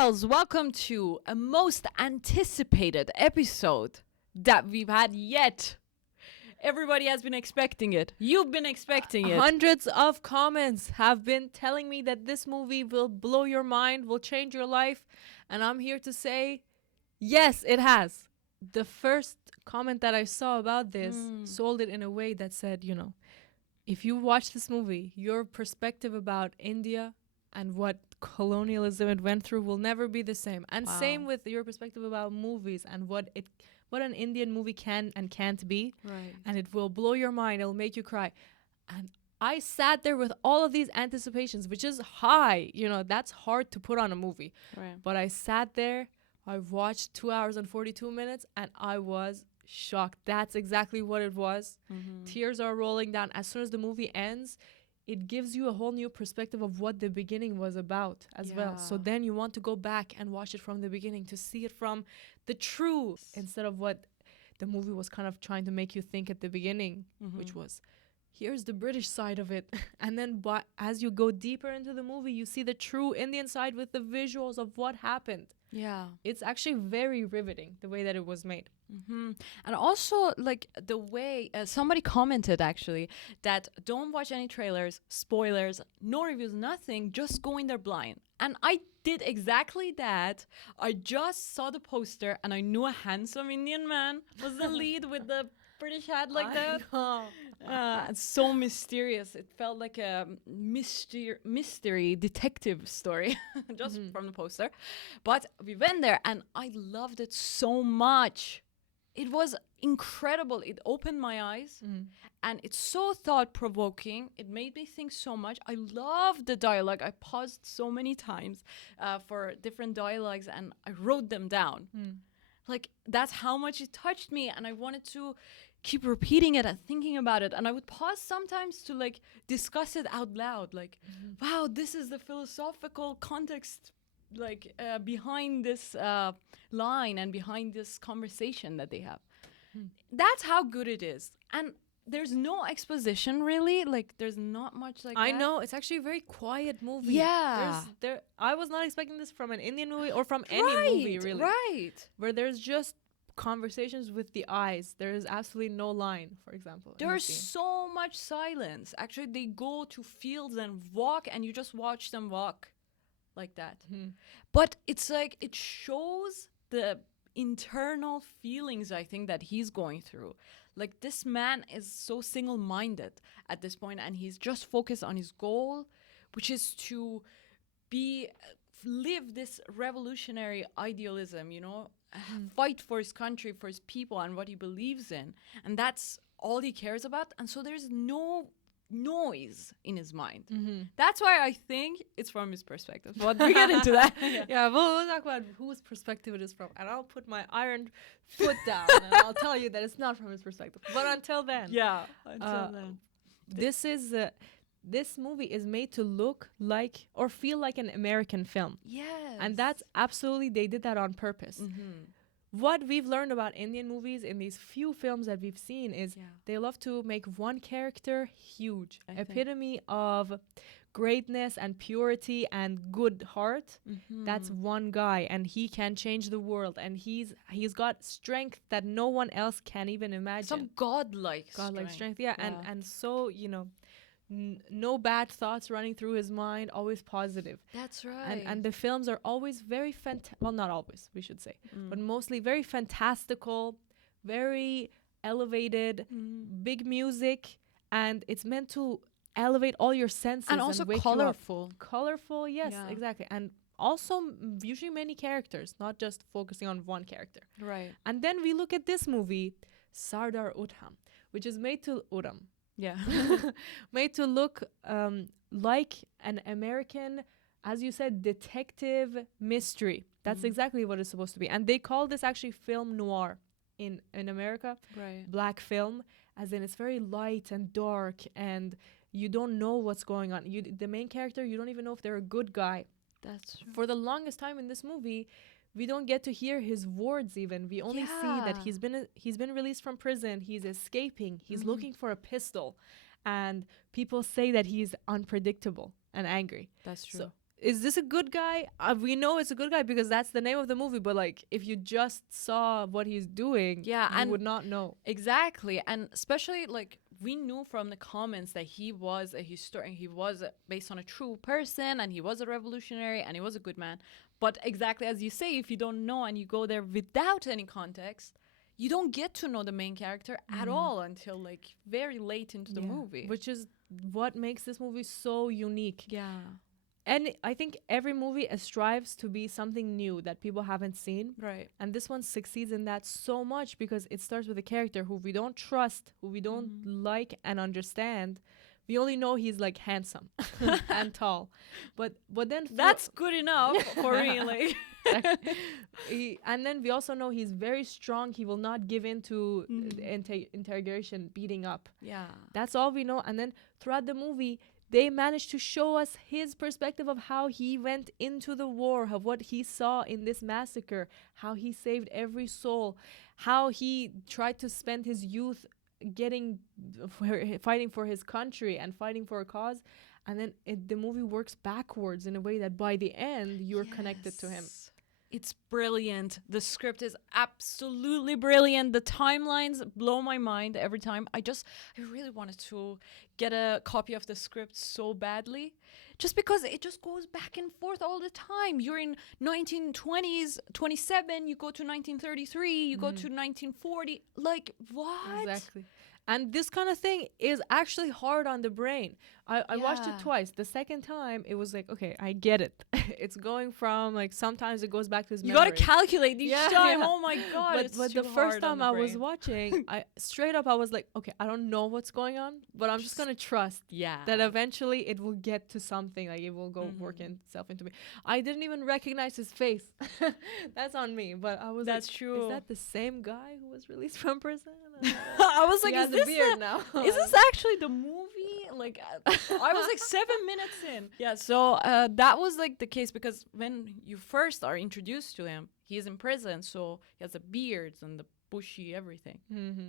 Cinephils, welcome to a most anticipated episode that we've had yet. Everybody has been expecting it. You've been expecting it. Hundreds of comments have been telling me that this movie will blow your mind, will change your life. And I'm here to say, yes, it has. The first comment that I saw about this sold it in a way that said, if you watch this movie, your perspective about India and what colonialism it went through will never be the same. And same with your perspective about movies and what an Indian movie can and can't be. Right. And it will blow your mind. It'll make you cry. And I sat there with all of these anticipations, which is high. That's hard to put on a movie. Right. But I sat there. I watched 2 hours and 42 minutes and I was shocked. That's exactly what it was. Mm-hmm. Tears are rolling down. As soon as the movie ends, it gives you a whole new perspective of what the beginning was about as well. So then you want to go back and watch it from the beginning to see it from the truth instead of what the movie was kind of trying to make you think at the beginning, which was, here's the British side of it. And then as you go deeper into the movie, you see the true Indian side with the visuals of what happened. Yeah. It's actually very riveting, the way that it was made. Mm-hmm. And also, like, the way somebody commented, actually, that don't watch any trailers, spoilers, no reviews, nothing, just go in there blind. And I did exactly that. I just saw the poster and I knew a handsome Indian man was the lead with the British hat like that. It's so mysterious. It felt like a mystery detective story just from the poster. But we went there and I loved it so much. It was incredible. It opened my eyes and it's so thought-provoking. It made me think so much. I loved the dialogue. I paused so many times for different dialogues and I wrote them down. Like, that's how much it touched me, and I wanted to keep repeating it and thinking about it. And I would pause sometimes to, like, discuss it out loud. Like, wow, this is the philosophical context, like, behind this line and behind this conversation that they have. That's how good it is. And there's no exposition, really. Like, there's not much like I that. know. It's actually a very quiet movie. Yeah. I was not expecting this from an Indian movie or from any movie, really. Right. Where there's just conversations with the eyes. There is absolutely no line, for example. There's so much silence. Actually, they go to fields and walk, and you just watch them walk like that. But it's like, it shows the internal feelings, I think, that he's going through. Like, this man is so single-minded at this point, and he's just focused on his goal, which is to live this revolutionary idealism, fight for his country, for his people, and what he believes in. And that's all he cares about. And so there's no noise in his mind. That's why I think it's from his perspective. But we get into that. Yeah, we'll talk about whose perspective it is from. And I'll put my iron foot down and I'll tell you that it's not from his perspective. But until then. Yeah, until then. This movie is made to look like or feel like an American film. Yes. And that's absolutely, they did that on purpose. What we've learned about Indian movies in these few films that we've seen is they love to make one character huge, epitome of greatness and purity and good heart. That's one guy, and he can change the world, and he's got strength that no one else can even imagine. Some godlike strength. Yeah. And so, no bad thoughts running through his mind, always positive. That's right. And the films are always very well, not always, we should say, but mostly very fantastical, very elevated, big music, and it's meant to elevate all your senses and also wake colorful. You up. Colorful, yes, exactly. And also usually many characters, not just focusing on one character. Right. And then we look at this movie, Sardar Udham, which is made to made to look like an American, as you said, detective mystery. That's exactly what it's supposed to be. And they call this actually film noir in America. Right. Black film, as in it's very light and dark and you don't know what's going on. The main character, you don't even know if they're a good guy. That's true. For the longest time in this movie, we don't get to hear his words even. We only see that he's been released from prison. He's escaping. He's looking for a pistol. And people say that he's unpredictable and angry. That's true. So is this a good guy? We know it's a good guy because that's the name of the movie. But like, if you just saw what he's doing, Yeah, you and would not know. exactly. And especially like we knew from the comments that he was a historian. He was based on a true person, and he was a revolutionary, and he was a good man. But exactly as you say, if you don't know and you go there without any context, you don't get to know the main character at all until like very late into the movie. which is what makes this movie so unique. Yeah. And I think every movie strives to be something new that people haven't seen. Right. And this one succeeds in that so much because it starts with a character who we don't trust, who we don't like and understand. We only know he's like handsome and tall. But then That's good enough for me. Like and then we also know he's very strong. He will not give in to interrogation, beating up. yeah. That's all we know. And then throughout the movie, they managed to show us his perspective of how he went into the war, of what he saw in this massacre, how he saved every soul, how he tried to spend his youth fighting for his country and fighting for a cause. And then the movie works backwards in a way that by the end, you're connected to him. It's brilliant. The script is absolutely brilliant. The timelines blow my mind every time. I really wanted to get a copy of the script so badly, just because it just goes back and forth all the time. You're in 1920s, 27, you go to 1933, you go to 1940. Like, what? Exactly. And this kind of thing is actually hard on the brain. I watched it twice. The second time, it was like, okay, I get it. It's going from, like, sometimes it goes back to his You memory. gotta calculate each time. Oh my God. But the first time I was watching, I was like, okay, I don't know what's going on, but I'm just going to trust that eventually it will get to something. Like, it will go work itself into me. I didn't even recognize his face. That's on me. But I was That's like, true. is that the same guy who was released from prison? I was like, He has a beard now. Is this actually the movie? Like, I was like 7 minutes in. Yeah, so that was like the case because when you first are introduced to him, he's in prison, so he has the beards and the bushy everything.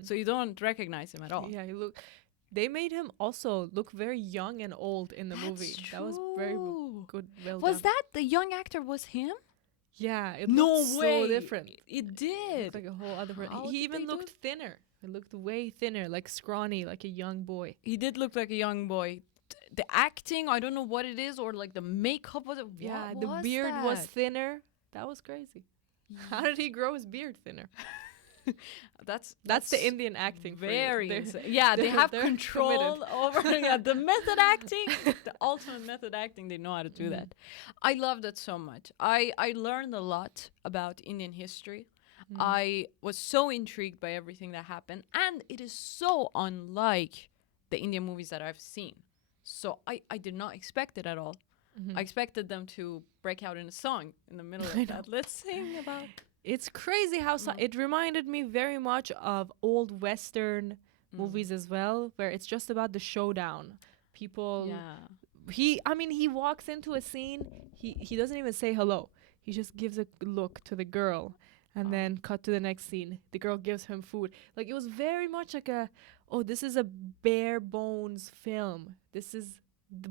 So you don't recognize him at all. Yeah, they made him also look very young and old in the movie. True. That was very good. Well Was done. that the young actor? Was him? Yeah, it No looked way. so different. It did. Looked like a whole other person. How He did even they do looked thinner. He looked way thinner, like scrawny, like a young boy. He did look like a young boy. The acting, I don't know what it is, or like the makeup was. Yeah, What the was beard was that? thinner. That was crazy. How did he grow his beard thinner? That's the Indian acting. Very for you. insane. Yeah, they have they're control committed. over the method acting, the ultimate method acting. They know how to do that. I loved it so much. I learned a lot about Indian history. I was so intrigued by everything that happened, and it is so unlike the Indian movies that I've seen. So I did not expect it at all. I expected them to break out in a song in the middle of that. Let's sing about. It's crazy how it reminded me very much of old Western movies as well, where it's just about the showdown. People. Yeah. He walks into a scene. He doesn't even say hello. He just gives a look to the girl, and then cut to the next scene. The girl gives him food. Like, it was very much like this is a bare bones film. This is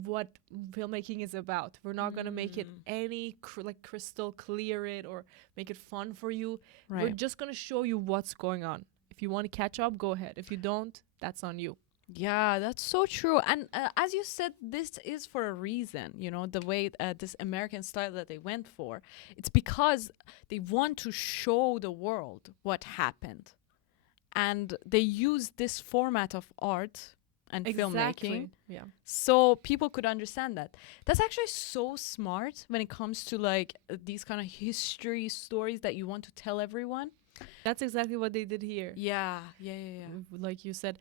what filmmaking is about. We're not gonna make it any crystal clear it or make it fun for you. Right. We're just gonna show you what's going on. If you want to catch up, go ahead. If you don't, that's on you. Yeah, that's so true. And as you said, this is for a reason, the way this American style that they went for. It's because they want to show the world what happened. And they use this format of art and filmmaking. Yeah. So people could understand that. That's actually so smart when it comes to like these kind of history stories that you want to tell everyone. That's exactly what they did here. Yeah. Like you said,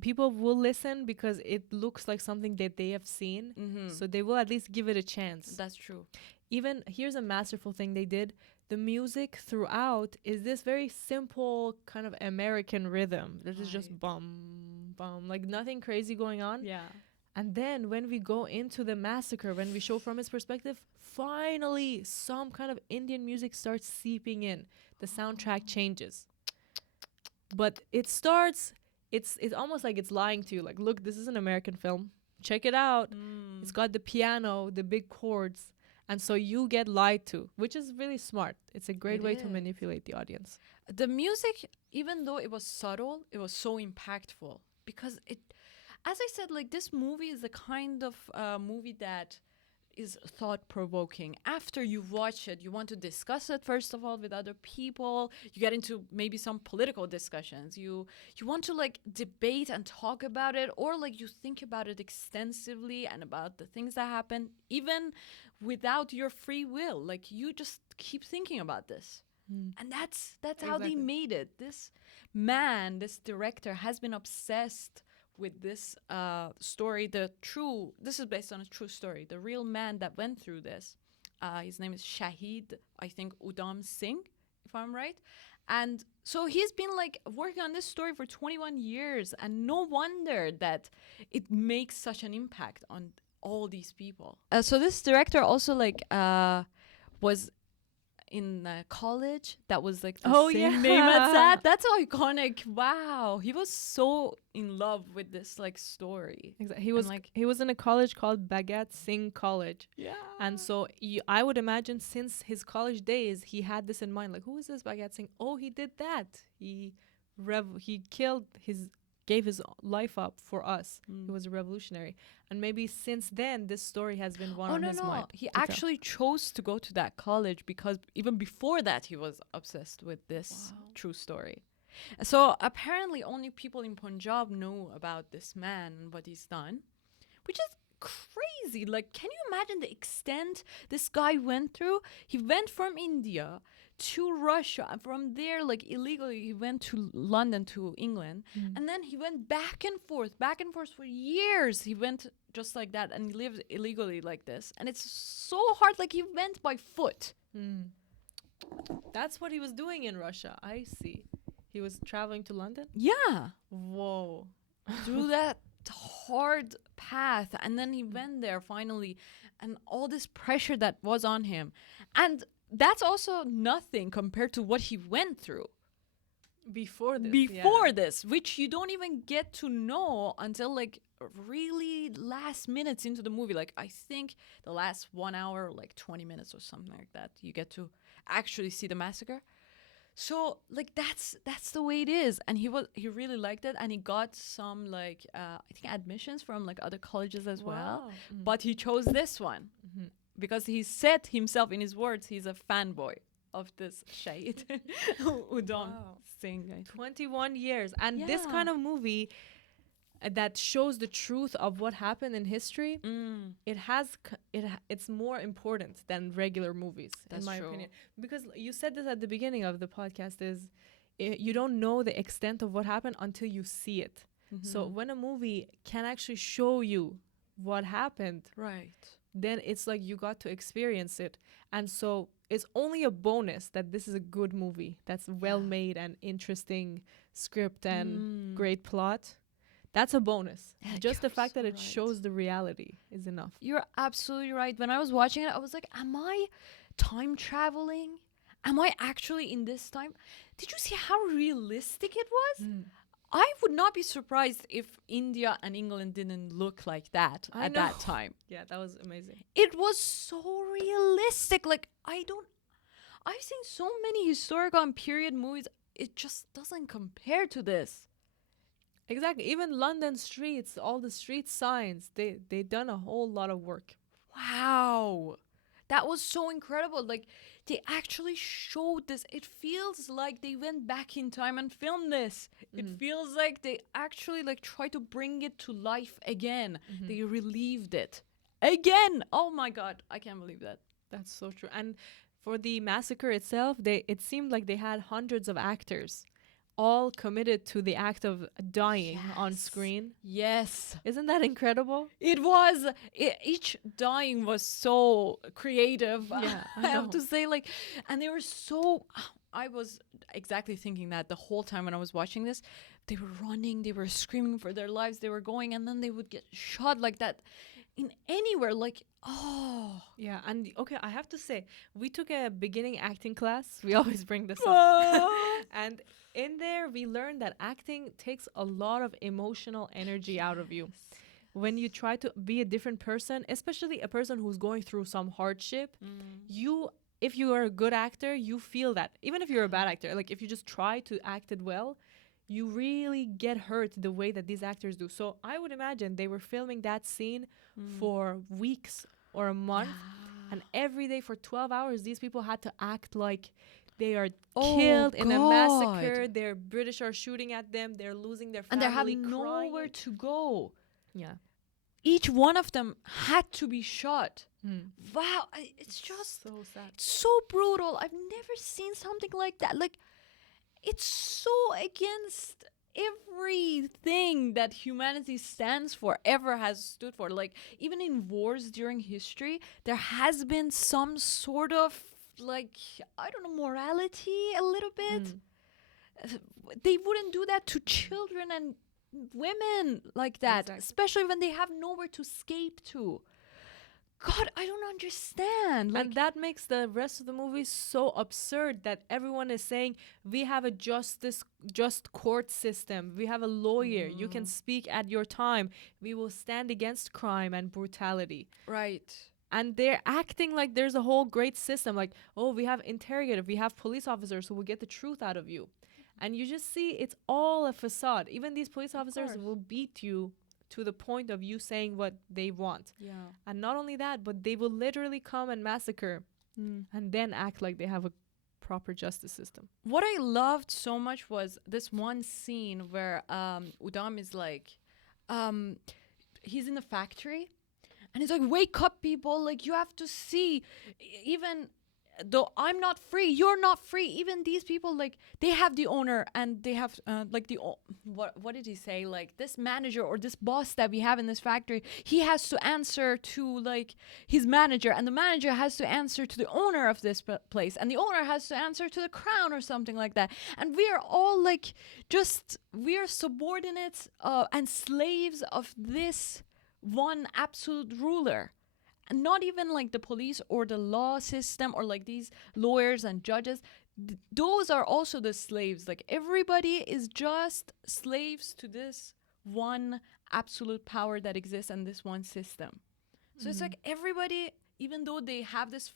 people will listen because it looks like something that they have seen. So they will at least give it a chance. That's true. Even here's a masterful thing they did. The music throughout is this very simple kind of American rhythm. This is just bum, bum, like nothing crazy going on. Yeah. And then when we go into the massacre, when we show from his perspective, finally some kind of Indian music starts seeping in. The soundtrack changes. But it starts, it's almost like it's lying to you. Like, look, this is an American film. Check it out. It's got the piano, the big chords. And so you get lied to, which is really smart. It's a great It way to is. manipulate the audience. The music, even though it was subtle, it was so impactful because it, as I said, like this movie is the kind of movie that is thought provoking. After you've watched it, you want to discuss it first of all with other people. You get into maybe some political discussions. You want to like debate and talk about it, or like you think about it extensively and about the things that happen, even without your free will. Like you just keep thinking about this. And that's how they Exactly. made it. This man, this director, has been obsessed with this story. This is based on a true story. The real man that went through this, his name is Shahid, I think Udham Singh, if I'm right. And so he's been like working on this story for 21 years, and no wonder that it makes such an impact on all these people. So this director also like was in college that was like the Oh, same yeah. name as that. That's iconic. Wow, he was so in love with this like story. Exactly. He was like- he was in a college called Abat Singh College. Yeah. And so I would imagine since his college days, he had this in mind. Like, who is this Abat Singh? Oh, he did that. He gave his life up for us. He was a revolutionary. And maybe since then, this story has been one on his mind. He to tell. actually chose to go to that college because even before that he was obsessed with this true story. So apparently only people in Punjab know about this man and what he's done, which is crazy. Like, can you imagine the extent this guy went through? He went from India to Russia, and from there, like illegally, he went to London, to England, and then he went back and forth for years. He went just like that, and he lived illegally like this, and it's so hard. Like he went by foot. That's what he was doing in Russia. I see. He was traveling to London? Yeah, Whoa. through that hard path, and then he went there finally, and all this pressure that was on him, and that's also nothing compared to what he went through Before this. before this, which you don't even get to know until like really last minutes into the movie. Like I think the last 1 hour, like 20 minutes or something like that, you get to actually see the massacre. So like that's the way it is, and he really liked it, and he got some like I think admissions from like other colleges as well, Wow. but he chose this one because he said himself in his words he's a fanboy of this Shahid Udham Singh. I think. 21 years. And this Yeah. kind of movie that shows the truth of what happened in history, it's more important than regular movies, That's in my true. opinion. Because you said this at the beginning of the podcast, is you don't know the extent of what happened until you see it. So when a movie can actually show you what happened, Right. then it's like you got to experience it. And so it's only a bonus that this is a good movie that's well made and interesting script and great plot. That's a bonus. Yeah, Just the you're fact so that it right. shows the reality is enough. You're absolutely right. When I was watching it, I was like, am I time traveling? Am I actually in this time? Did you see how realistic it was? I would not be surprised if India and England didn't look like that I at know. that time. Yeah, that was amazing. It was so realistic. Like, I've seen so many historical and period movies. It just doesn't compare to this. Exactly. Even London streets, all the street signs, they done a whole lot of work. Wow. That was so incredible. Like, they actually showed this. It feels like they went back in time and filmed this. It feels like they actually like tried to bring it to life again. They relived it again. Oh my God. I can't believe that. That's so true. And for the massacre itself, it seemed like they had hundreds of actors all committed to the act of dying on Yes. screen. Yes. Isn't that incredible? It was. Each dying was so creative. Yeah, I I have know. to say, like, and they were so. I was exactly thinking that the whole time when I was watching this. They were running, they were screaming for their lives, they were going, and then they would get shot like that in anywhere. Like, oh. Yeah, and okay, I have to say, we took a beginning acting class. We always bring this up. Oh. And in there, we learned that acting takes a lot of emotional energy out of you. when you try to be a different person, especially a person who's going through some hardship, you, if you are a good actor, you feel that. Even if you're a bad actor, like if you just try to act it well, you really get hurt the way that these actors do. So I would imagine they were filming that scene for weeks or a month, and every day for 12 hours, these people had to act like they are killed in a massacre. Their British are shooting at them. They're losing their family, And they have crying. nowhere to go. Yeah. Each one of them had to be shot. Wow, it's just so sad. so brutal. I've never seen something like that. Like, it's so against everything that humanity stands for, ever has stood for. Like, even in wars during history, there has been some sort of, like, I don't know, morality a little bit. They wouldn't do that to children and women like that, especially when they have nowhere to escape to. God, I don't understand. Like, and that makes the rest of the movie so absurd, that everyone is saying, we have a just court system. We have a lawyer. You can speak at your time. We will stand against crime and brutality. right. And they're acting like there's a whole great system. Like, oh, we have interrogative. We have police officers who will get the truth out of you. And you just see it's all a facade. Even these police officers will beat you to the point of you saying what they want. Yeah. And not only that, but they will literally come and massacre and then act like they have a proper justice system. What I loved so much was this one scene where Udham is like, he's in the factory and he's like, wake up, people. Like, you have to see, even though I'm not free, you're not free. Even these people, like, they have the owner and they have like what did he say? Like, this manager or this boss that we have in this factory, he has to answer to like his manager, and the manager has to answer to the owner of this place, and the owner has to answer to the crown or something like that. And we are all like, we are subordinates and slaves of this one absolute ruler. And not even like the police or the law system or like these lawyers and judges. Those are also the slaves. Like, everybody is just slaves to this one absolute power that exists in this one system. So it's like everybody, even though they have this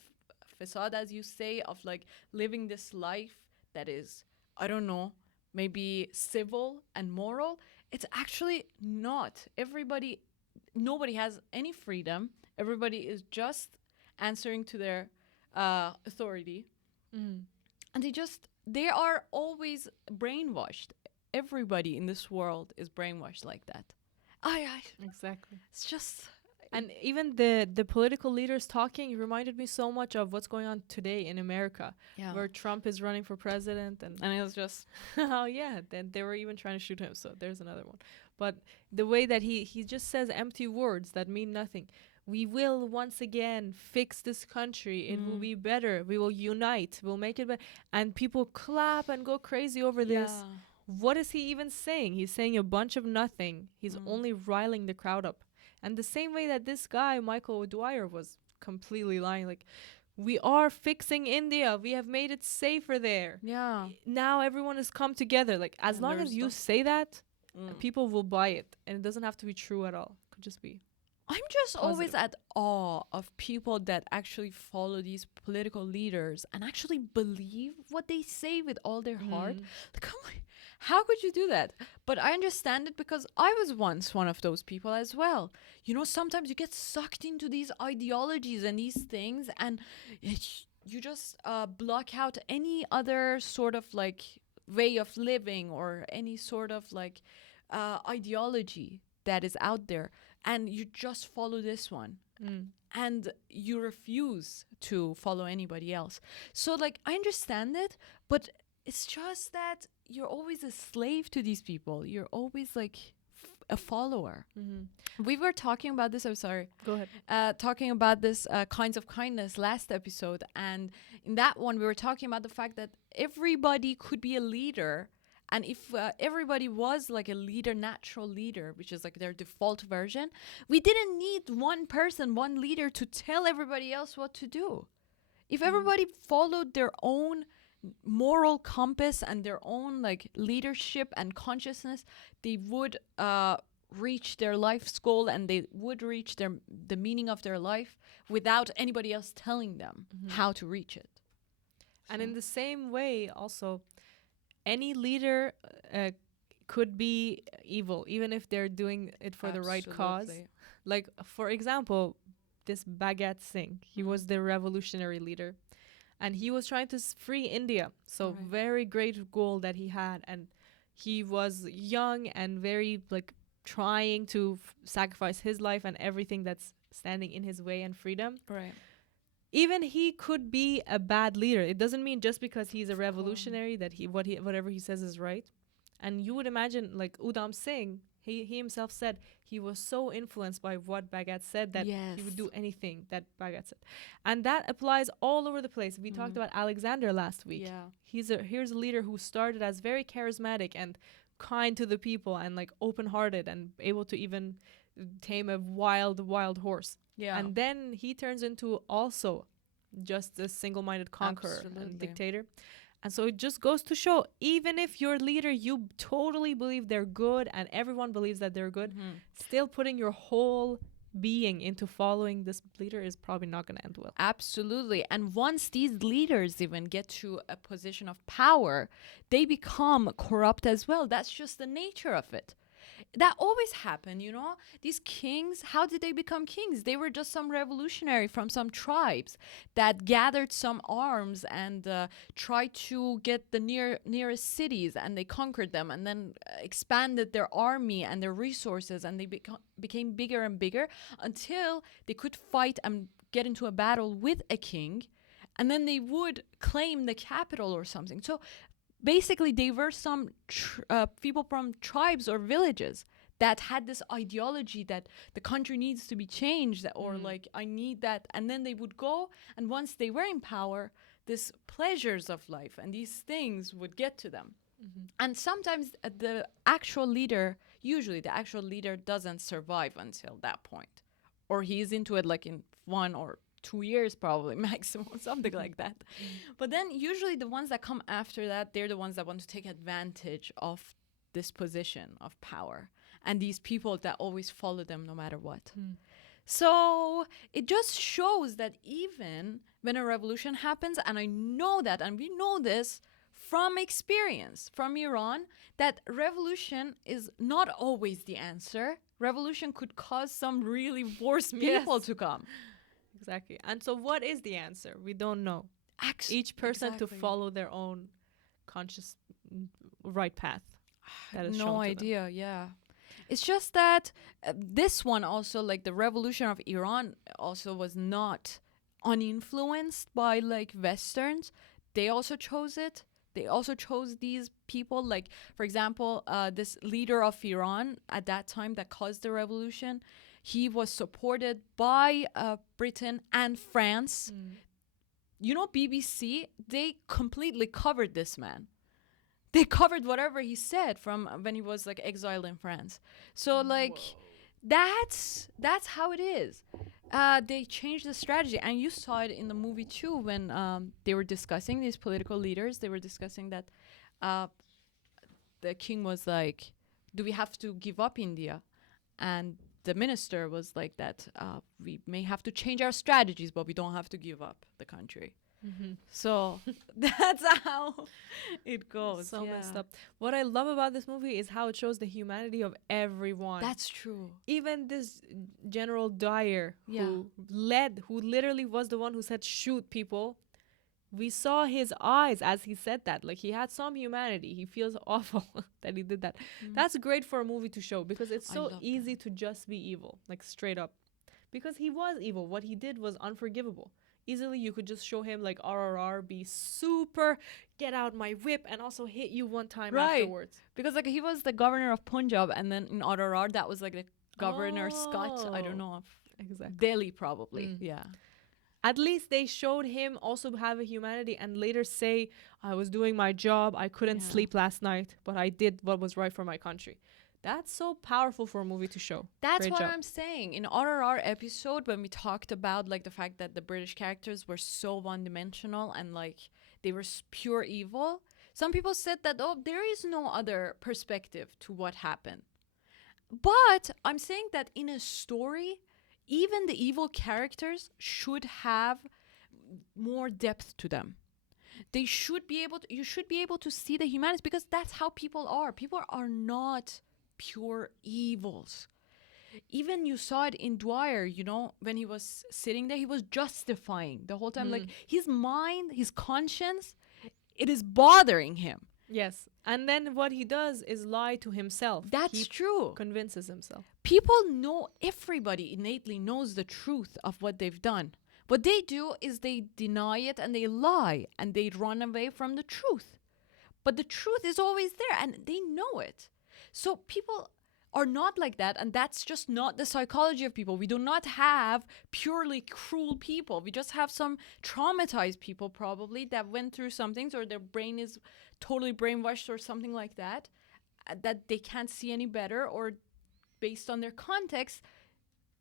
facade, as you say, of like living this life that is, I don't know, maybe civil and moral, it's actually not. Nobody has any freedom. Everybody is just answering to their authority. And they are always brainwashed. Everybody in this world is brainwashed like that. Exactly. It's just... And even the political leaders talking reminded me so much of what's going on today in America, where Trump is running for president. And it was just... oh, yeah. Then they were even trying to shoot him. So there's another one. But the way that he just says empty words that mean nothing. We will once again fix this country. It will be better. We will unite. We'll make it better. And people clap and go crazy over this. What is he even saying? He's saying a bunch of nothing. He's only riling the crowd up. And the same way that this guy, Michael Dwyer, was completely lying. Like, we are fixing India. We have made it safer there. Yeah. Now everyone has come together. Like, as long as you say that, people will buy it. And it doesn't have to be true at all. It could just be... I'm just always at awe of people that actually follow these political leaders and actually believe what they say with all their heart. Like, how could you do that? But I understand it because I was once one of those people as well. You know, sometimes you get sucked into these ideologies and these things, and you just block out any other sort of like way of living or any sort of like ideology that is out there. And you just follow this one. And you refuse to follow anybody else. So, like, I understand it, but it's just that you're always a slave to these people. You're always, like, a follower. We were talking about this, I'm sorry. Go ahead. Talking about this kinds of kindness last episode. And in that one, we were talking about the fact that everybody could be a leader. And if everybody was like a leader, natural leader, which is like their default version, we didn't need one person, one leader to tell everybody else what to do. If everybody followed their own moral compass and their own like leadership and consciousness, they would reach their life's goal, and they would reach the meaning of their life without anybody else telling them how to reach it. And in the same way, also, any leader could be evil, even if they're doing it for the right cause. Absolutely. Like, for example, this Abat Singh, he was the revolutionary leader. And he was trying to free India. So Right. very great goal that he had. And he was young and very, like, trying to sacrifice his life and everything that's standing in his way and freedom. Right. Even he could be a bad leader. It doesn't mean just because he's a revolutionary that whatever he says is right. And you would imagine, like Udham Singh, he himself said he was so influenced by what Bhagat said that he would do anything that Bhagat said. And that applies all over the place. We talked about Alexander last week. Yeah. Here's a leader who started as very charismatic and kind to the people and like open-hearted and able to even tame a wild horse. Yeah. And then he turns into also just a single-minded conqueror and dictator. And so it just goes to show, even if your leader, you totally believe they're good and everyone believes that they're good, still putting your whole being into following this leader is probably not going to end well. Absolutely. And once these leaders even get to a position of power, they become corrupt as well. That's just the nature of it. That always happened, you know? These kings, how did they become kings? They were just some revolutionary from some tribes that gathered some arms and tried to get the nearest cities, and they conquered them and then expanded their army and their resources, and they became bigger and bigger until they could fight and get into a battle with a king, and then they would claim the capital or something. So basically, they were some people from tribes or villages that had this ideology that the country needs to be changed, or like, I need that. And then they would go, and once they were in power, these pleasures of life and these things would get to them. And sometimes usually the actual leader doesn't survive until that point. Or he's into it like in 1 or 2 years probably maximum, something like that. But then usually the ones that come after that, they're the ones that want to take advantage of this position of power and these people that always follow them no matter what. So it just shows that even when a revolution happens, and I know that, and we know this from experience from Iran, that revolution is not always the answer. Revolution could cause some really worse people to come. Exactly. And so what is the answer? We don't know. Each person to follow their own conscious right path. That is no idea, yeah. It's just that this one also, like the revolution of Iran, also was not uninfluenced by like Westerns. They also chose it. They also chose these people. Like, for example, this leader of Iran at that time that caused the revolution, he was supported by Britain and France. You know, BBC, they completely covered this man. They covered whatever he said from when he was like exiled in France. So like, that's how it is. They changed the strategy, and you saw it in the movie too when they were discussing these political leaders. They were discussing that the king was like, "Do we have to give up India?" And the minister was like that, we may have to change our strategies, but we don't have to give up the country. So that's how it goes. So messed up. What I love about this movie is how it shows the humanity of everyone. That's true. Even this General Dyer who literally was the one who said shoot people. We saw his eyes as he said that. Like, he had some humanity. He feels awful that he did that. That's great for a movie to show, because it's so easy to just be evil, like straight up. Because he was evil. What he did was unforgivable. Easily you could just show him like RRR, be super, get out my whip, and also hit you one time afterwards. Because like he was the governor of Punjab, and then in RRR that was like the governor Scott. I don't know, of Delhi probably. Yeah. At least they showed him also have a humanity and later say, I was doing my job, I couldn't sleep last night, but I did what was right for my country. That's so powerful for a movie to show. That's what I'm saying. In RRR episode, when we talked about like the fact that the British characters were so one-dimensional and like they were pure evil, some people said that, oh, there is no other perspective to what happened. But I'm saying that in a story, even the evil characters should have more depth to them. They should be able to, you should be able to see the humanity, because that's how people are. People are not pure evils. Even you saw it in Dwyer, you know, when he was sitting there, he was justifying the whole time. Like his mind, his conscience, it is bothering him. Yes. And then what he does is lie to himself. That's He true. convinces himself. People know, everybody innately knows the truth of what they've done. What they do is they deny it and they lie and they run away from the truth. But the truth is always there and they know it. So people are not like that, and that's just not the psychology of people. We do not have purely cruel people. We just have some traumatized people probably that went through some things, or their brain is totally brainwashed or something like that, that they can't see any better, or based on their context,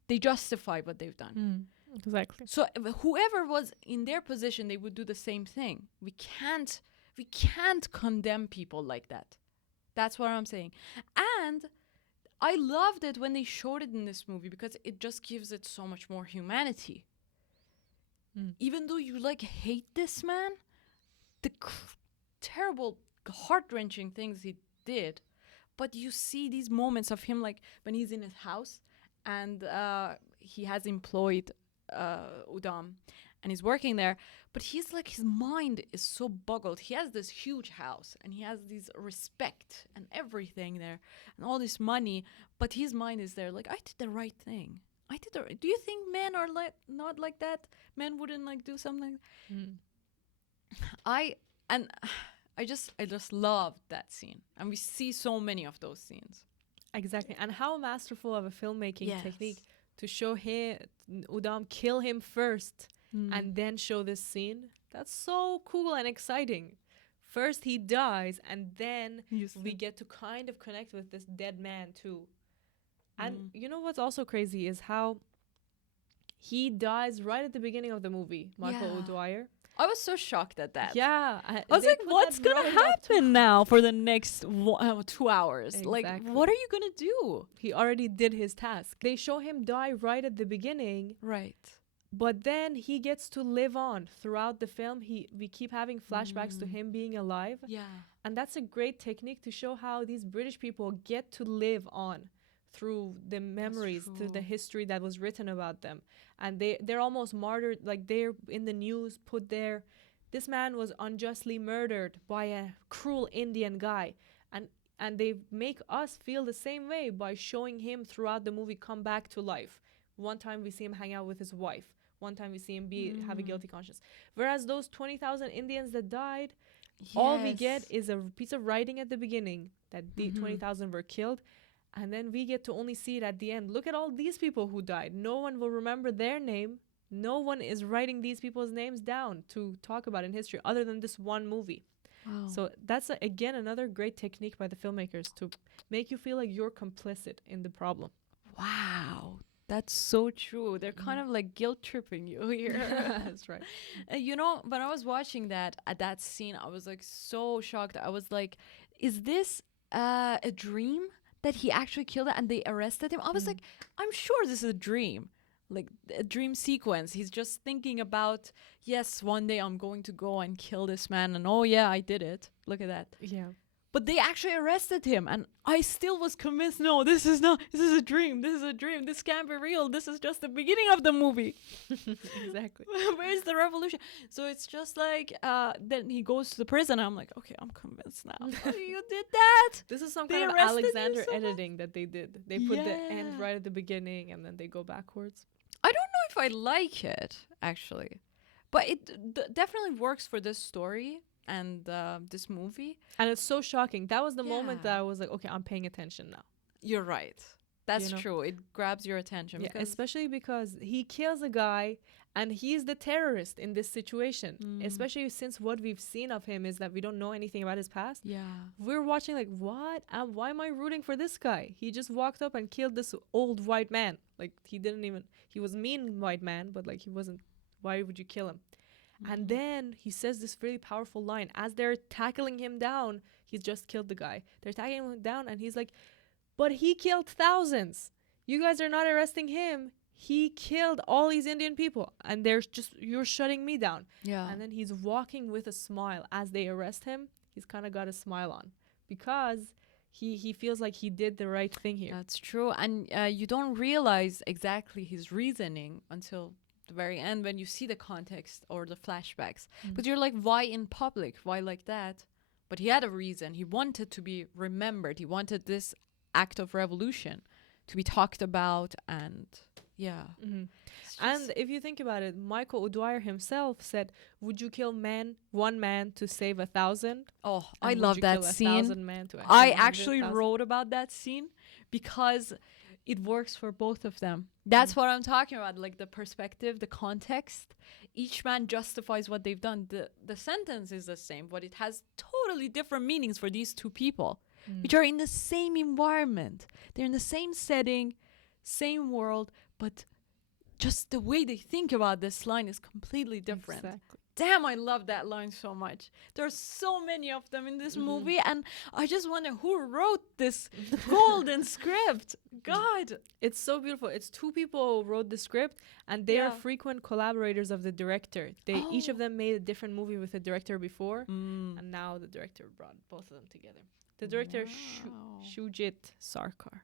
they justify what they've done. Exactly. So whoever was in their position, they would do the same thing. We can't condemn people like that. That's what I'm saying. And I loved it when they showed it in this movie, because it just gives it so much more humanity. Even though you like hate this man, the terrible, heart-wrenching things he did, but you see these moments of him, like when he's in his house and he has employed Udham and he's working there, but he's like, his mind is so boggled. He has this huge house and he has this respect and everything there and all this money, but his mind is there like, I did the right thing. Do you think men are like not like that? Men wouldn't like do something. I just love that scene, and we see so many of those scenes. Exactly. And how masterful of a filmmaking technique to show Udham kill him first and then show this scene. That's so cool and exciting. First he dies and then we get to kind of connect with this dead man too. And you know what's also crazy is how he dies right at the beginning of the movie, Michael O'Dwyer. I was so shocked at that. Yeah. I was like, what's going to happen now for the next 2 hours? Exactly. Like, what are you going to do? He already did his task. They show him die right at the beginning. Right. But then he gets to live on throughout the film. We keep having flashbacks to him being alive. Yeah. And that's a great technique to show how these British people get to live on through the memories, through the history that was written about them. And they're almost martyred, like they're in the news, put there. This man was unjustly murdered by a cruel Indian guy. And they make us feel the same way by showing him throughout the movie come back to life. One time we see him hang out with his wife. One time we see him have a guilty conscience. Whereas those 20,000 Indians that died, all we get is a piece of writing at the beginning that the 20,000 were killed. And then we get to only see it at the end. Look at all these people who died. No one will remember their name. No one is writing these people's names down to talk about in history other than this one movie. Wow. So that's, again, another great technique by the filmmakers to make you feel like you're complicit in the problem. Wow. That's so true. They're kind of like guilt tripping you here. That's right. You know, when I was watching that, at that scene, I was like so shocked. I was like, is this a dream that he actually killed it and they arrested him? I was like, I'm sure this is a dream. Like a dream sequence. He's just thinking about, yes, one day I'm going to go and kill this man. And oh yeah, I did it. Look at that. Yeah. But they actually arrested him, and I still was convinced, no, this is a dream. This is a dream. This can't be real. This is just the beginning of the movie. Exactly. Where's the revolution? So it's just like, then he goes to the prison, and I'm like, okay, I'm convinced now. Oh, you did that? This is some kind of Alexander editing that they did. They put the end right at the beginning, and then they go backwards. I don't know if I like it, actually. But it definitely works for this story and this movie. And it's so shocking. That was the moment that I was like, okay, I'm paying attention now. You're right. That's true. It grabs your attention. Yeah, especially because he kills a guy and he's the terrorist in this situation. Especially since what we've seen of him is that we don't know anything about his past. Yeah. We're watching like, what? Why am I rooting for this guy? He just walked up and killed this old white man. Like he was mean white man, but like he wasn't, why would you kill him? And then he says this really powerful line. As they're tackling him down, he's just killed the guy. They're tackling him down and he's like, but he killed thousands. You guys are not arresting him. He killed all these Indian people, and you're shutting me down. Yeah. And then he's walking with a smile as they arrest him. He's kind of got a smile on because he feels like he did the right thing here. That's true. And you don't realize exactly his reasoning until the very end when you see the context or the flashbacks. But you're like, why in public? Why like that? But he had a reason. He wanted to be remembered. He wanted this act of revolution to be talked about. And yeah. And if you think about it, Michael O'Dwyer himself said, would you kill one man to save 1,000? Oh, And I would love you that kill scene. 1,000 men to I save actually 100,000? wrote about that scene because it works for both of them. That's what I'm talking about, like the perspective, the context. Each man justifies what they've done. The sentence is the same, but it has totally different meanings for these two people, which are in the same environment. They're in the same setting, same world, but just the way they think about this line is completely different. Exactly. Damn, I love that line so much. There's so many of them in this movie, and I just wonder who wrote this golden script. God. It's so beautiful. It's two people who wrote the script, and they are Yeah. frequent collaborators of the director. They each of Oh. them made a different movie with the director before, Mm. and now the director brought both of them together. The director, Wow. Shujit Sarkar.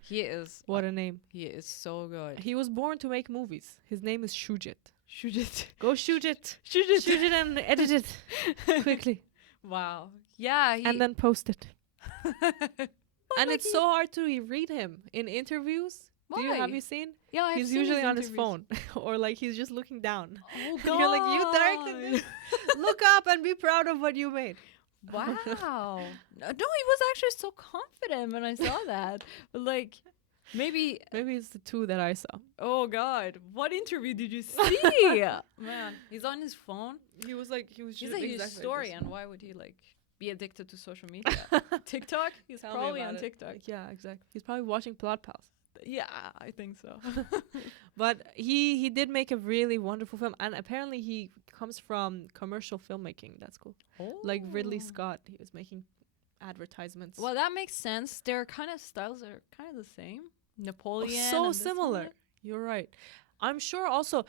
He is. What a name. He is so good. He was born to make movies. His name is Shujit. Shujit. Go shoot it. Shujit. Shoot it and edit it quickly. Wow. Yeah. And then post it. And like it's so hard to read him in interviews. Have Why? you seen? Yeah, I've He's seen usually on his interviews. phone. Or like he's just looking down. Oh And God. you're like, you directed this. Look up and be proud of what you made. Wow. No, he was actually so confident when I saw that. But like, maybe. Maybe it's the two that I saw. Oh God, what interview did you see? Man, he's on his phone. He was He's just a exactly like historian. this. Why would he like be addicted to social media? TikTok? He's Tell me probably about on it. TikTok. Yeah, exactly. He's probably watching Plot Pals. Yeah, I think so. But he did make a really wonderful film, and apparently he comes from commercial filmmaking. That's cool. Like Ridley Scott, he was making advertisements. Well, that makes sense. Their kind of styles are kind of the same. Napoleon. So and this similar. one. You're right. I'm sure also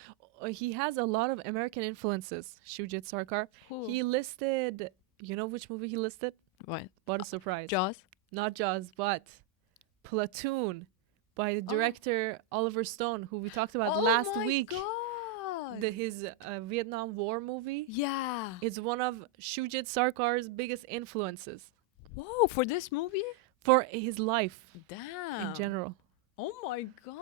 he has a lot of American influences. Shujit Sarkar. Who? He listed. You know which movie he listed? What? What a surprise! Jaws. Not Jaws, but Platoon by the director Oliver Stone, who we talked about last week. God. His Vietnam War movie. Yeah. It's one of Shujit Sarkar's biggest influences Whoa, for this movie? for his life Damn. in general. Oh my God.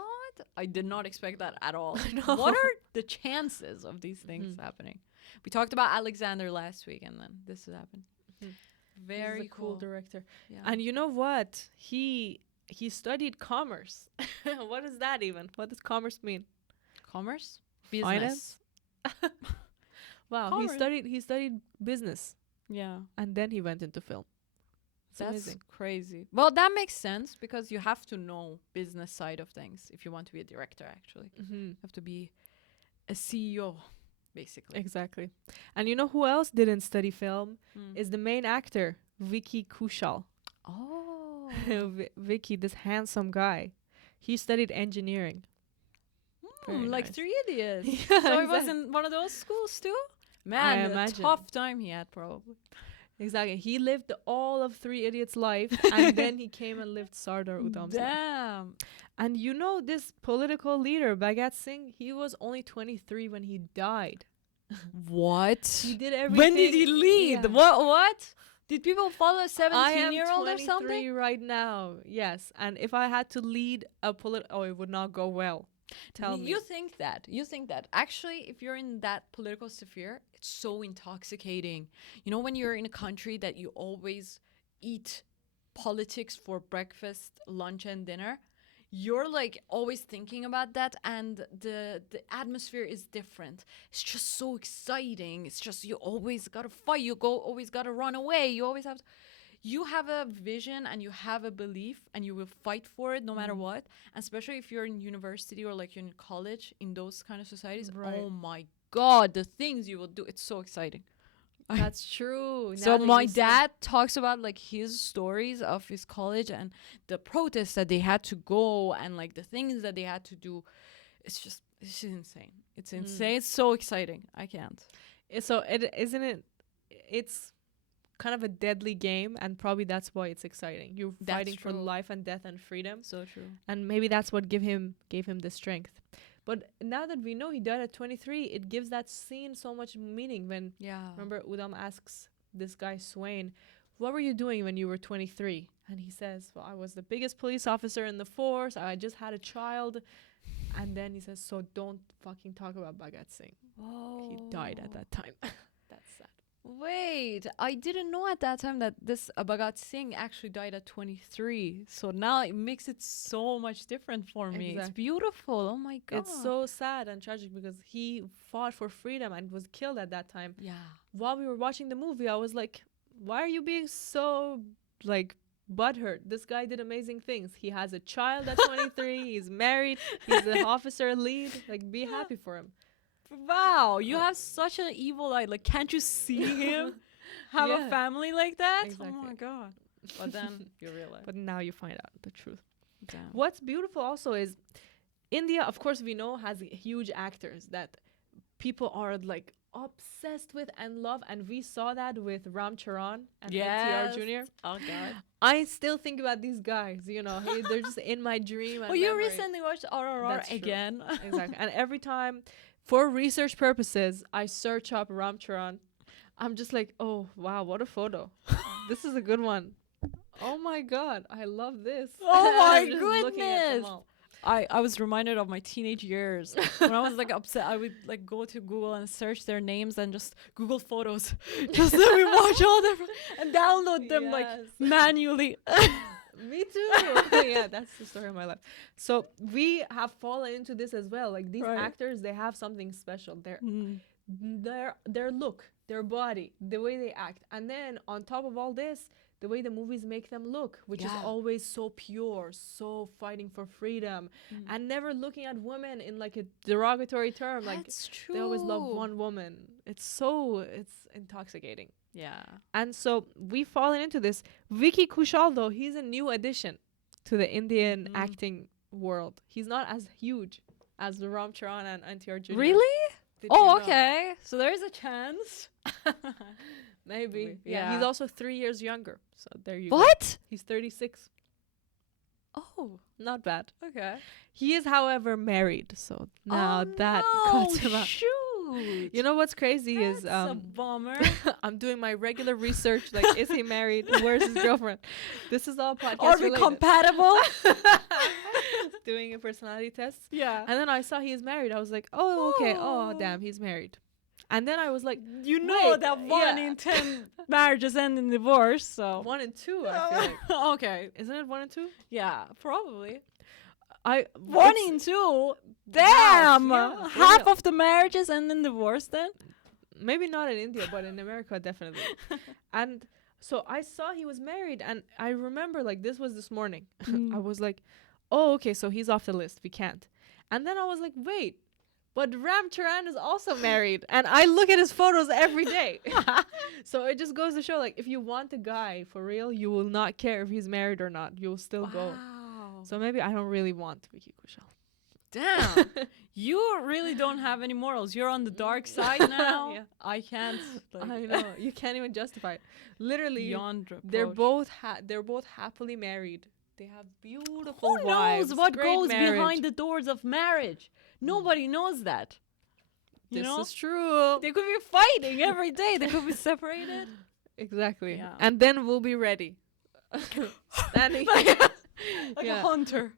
I did not expect that at all. know. What are the chances of these things happening? We talked about Alexander last week, and then this has happened. Mhm. Very He's a cool cool. director. Yeah. And you know what? He studied commerce. What is that even? What does commerce mean? Commerce? Finance? Wow, Commerce. he studied business Yeah. and then he went into film. It's That's amazing. crazy. Well, that makes sense because you have to know business side of things if you want to be a director, actually. Mm-hmm. You have to be a CEO, basically. Exactly. And you know who else didn't study film? Mm. Is the main actor, Vicky Kushal. Oh. Vicky, this handsome guy. He studied engineering. Very like nice. 3 Idiots. Yeah, So he was exactly. in one of those schools too? I Man, a imagine. tough time he had probably. Exactly. He lived all of Three Idiots' life and then he came and lived Sardar Udham's life. Damn. And you know this political leader, Abat Singh, he was only 23 when he died. What? He did everything. When did he lead? Yeah. What? Did people follow a I am 17-year-old or 23 something? right now. Yes. And if I had to lead a it would not go well. Tell me. You think that. Actually, if you're in that political sphere, it's so intoxicating. You know, when you're in a country that you always eat politics for breakfast, lunch, and dinner, you're like always thinking about that, and the atmosphere is different. It's just so exciting. It's just you always gotta fight. Always gotta run away. You have a vision and you have a belief and you will fight for it no matter what. And especially if you're in university or like you're in college in those kind of societies. Right. Oh my God, the things you will do. It's so exciting. That's true. So Now that my you say- dad talks about like his stories of his college and the protests that they had to go and like the things that they had to do. It's just insane. It's insane. It's so exciting. I can't. So it isn't it. It's kind of a deadly game, and probably that's why it's exciting. You're That's fighting for true. life and death and freedom, So true. and maybe that's what gave him the strength. But now that we know he died at 23, it gives that scene so much meaning. When Yeah. remember Udham asks this guy Swain, "What were you doing when you were 23?" And he says, "Well, I was the biggest police officer in the force. I just had a child." And then he says, "So don't fucking talk about Bhagat Singh. Whoa. He died at that time." That's sad. Wait, I didn't know at that time that this Bhagat Singh actually died at 23. So now it makes it so much different for me. It's Exactly. beautiful. Oh my god. It's so sad and tragic because he fought for freedom and was killed at that time. yeah. While we were watching the movie, I was like, why are you being so like butthurt? This guy did amazing things. He has a child at 23. He's married. He's an officer lead. Like, be happy for him. Wow, you have such an evil eye. Like, can't you see him have Yeah. a family like that? Oh Exactly. my god. But then you realize. But now you find out the truth. Damn. What's beautiful also is India, of course, we know has huge actors that people are like obsessed with and love, and we saw that with Ram Charan and Yes. NTR Jr. Oh god. I still think about these guys, you know, they're just in my dream. And Oh, you memory. recently watched RRR That's true. again. Exactly. And every time, for research purposes, I search up Ram Charan. I'm just like, oh wow, what a photo! This is a good one. Oh my god, I love this. Oh my I'm just looking at them goodness. all. I was reminded of my teenage years when I was like upset. I would like go to Google and search their names and just Google photos, just so we watch all their and download them like Yes. manually. Me too. Yeah, that's the story of my life. So we have fallen into this as well. Like these Right. actors, they have something special. Mm. Their look, their body, the way they act, and then on top of all this, the way the movies make them look, which is Yeah. always so pure, so fighting for freedom, and never looking at women in like a derogatory term. Like That's true. they always love one woman. It's intoxicating. Yeah. And so we've fallen into this. Vicky Kushal, though, he's a new addition to the Indian acting world. He's not as huge as the Ram Charan and NTR Jr. Really? Did you Oh, know? okay. So there is a chance. Maybe. Yeah. Yeah. He's also 3 years younger. So there you go. What? He's 36. Oh, Not bad. okay. He is, however, married. So now that cuts him out. Shoot. You know what's crazy That's is a bummer. I'm doing my regular research. Like, is he married? Where's his girlfriend? This is all podcast Are we related. compatible? Doing a personality test. Yeah. And then I saw he is married. I was like, oh, okay. Oh, damn, he's married. And then I was like, You know wait, that 1 yeah. in 10 marriages end in divorce, so. 1 and 2, I feel like. Okay. Isn't it 1 and 2? Yeah, probably. I 1 it's- in 2? Damn! yeah, for Half real. of the marriages end in divorce then? Maybe not in India, but in America, definitely. And so I saw he was married, and I remember, like, this morning. I was like, oh, okay, so he's off the list. We can't. And then I was like, wait, but Ram Charan is also married. And I look at his photos every day. So it just goes to show, like, if you want a guy for real, you will not care if he's married or not. You'll still go. Wow. So maybe I don't really want Vicky Kushal. Damn. You really don't have any morals. You're on the dark side now. Yeah. I can't. I know. You can't even justify it. Literally, Beyond they're reproach. both happily married. They have beautiful Who wives. knows what great goes marriage. behind the doors of marriage? Nobody knows that. You This know? is true. They could be fighting every day. They could be separated. Exactly. Yeah. And then we'll be ready. Standing. Like Yeah. a hunter.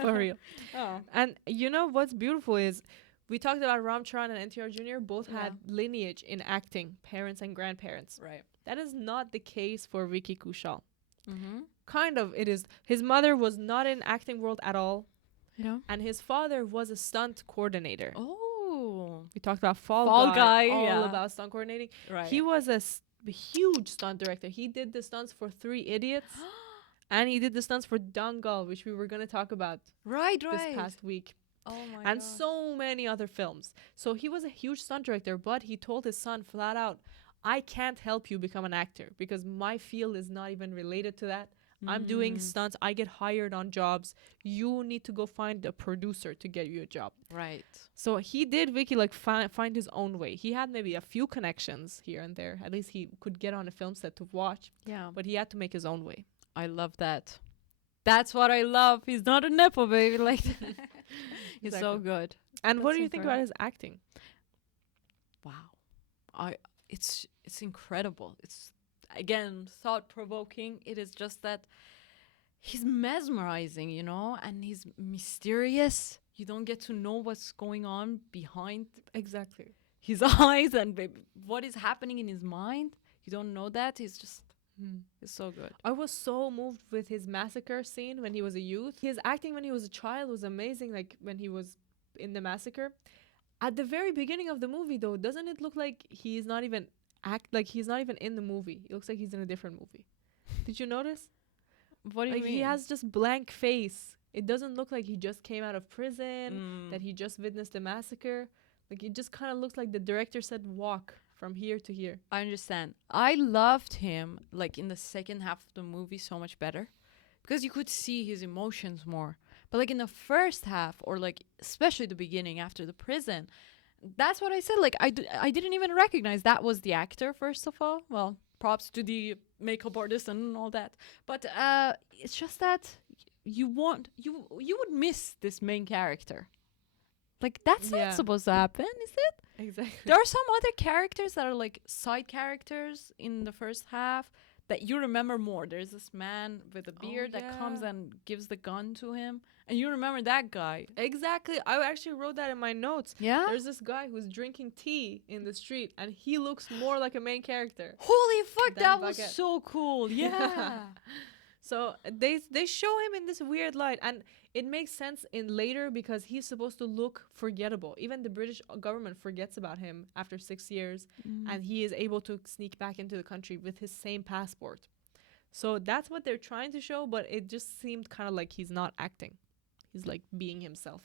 For real. Oh. And you know what's beautiful is we talked about Ram Charan and NTR Jr. both had lineage in acting, parents and grandparents. Right. That is not the case for Vicky Kushal. Mm-hmm. Kind of it is. His mother was not in acting world at all, You know? and his father was a stunt coordinator. Oh. We talked about Fall Guy, all yeah. about stunt coordinating. Right. He was a huge stunt director. He did the stunts for 3 Idiots, and he did the stunts for Dangal, which we were going to talk about right. this past week, Oh my and God. so many other films. So he was a huge stunt director, but he told his son flat out, I can't help you become an actor because my field is not even related to that. I'm doing stunts. I get hired on jobs. You need to go find a producer to get you a job. Right. So he did, Vicky, like find his own way. He had maybe a few connections here and there. At least he could get on a film set to watch. Yeah. But he had to make his own way. I love that. That's what I love. He's not a nepo baby. Like, he's so Exactly. good. And what That's do you think about his acting? Wow. It's incredible. It's, again, thought provoking. It is just that he's mesmerizing, you know, and he's mysterious. You don't get to know what's going on behind Exactly. his eyes and what is happening in his mind. You don't know that. He's just, it's so good. I was so moved with his massacre scene when he was a youth. His acting when he was a child was amazing, like when he was in the massacre. At the very beginning of the movie, though, doesn't it look like he's not even he's not even in the movie? It looks like he's in a different movie. Did you notice? What do you Like mean? he has just blank face. It doesn't look like he just came out of prison, that he just witnessed a massacre. Like it just kind of looks like the director said walk from here to here. I understand. I loved him like in the second half of the movie so much better because you could see his emotions more. But like in the first half, or like especially the beginning after the prison, that's what I said. Like I didn't even recognize that was the actor. First of all, well, props to the makeup artist and all that. But it's just that you would miss this main character. Like that's not supposed to happen, is it? Exactly. There are some other characters that are like side characters in the first half that you remember more. There's this man with a beard that comes and gives the gun to him, and you remember that guy. Exactly. I actually wrote that in my notes. Yeah? There's this guy who's drinking tea in the street, and he looks more like a main character. Holy fuck, Than that was Baguette. so cool. Yeah. So they show him in this weird light, and it makes sense in later because he's supposed to look forgettable. Even the British government forgets about him after 6 years, and he is able to sneak back into the country with his same passport. So that's what they're trying to show, but it just seemed kind of like he's not acting. He's like being himself.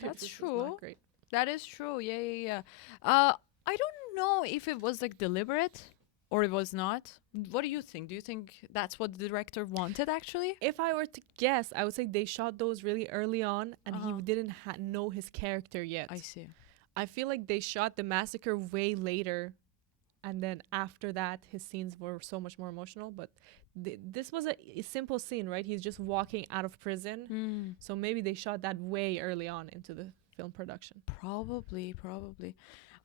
That's Which is true. not great. That is true. Yeah. I don't know if it was like deliberate or it was not. What do you think? Do you think that's what the director wanted actually? If I were to guess, I would say they shot those really early on, and he didn't know his character yet. I see. I feel like they shot the massacre way later, and then after that, his scenes were so much more emotional. But this was a simple scene, right? He's just walking out of prison. So maybe they shot that way early on into the film production. Probably.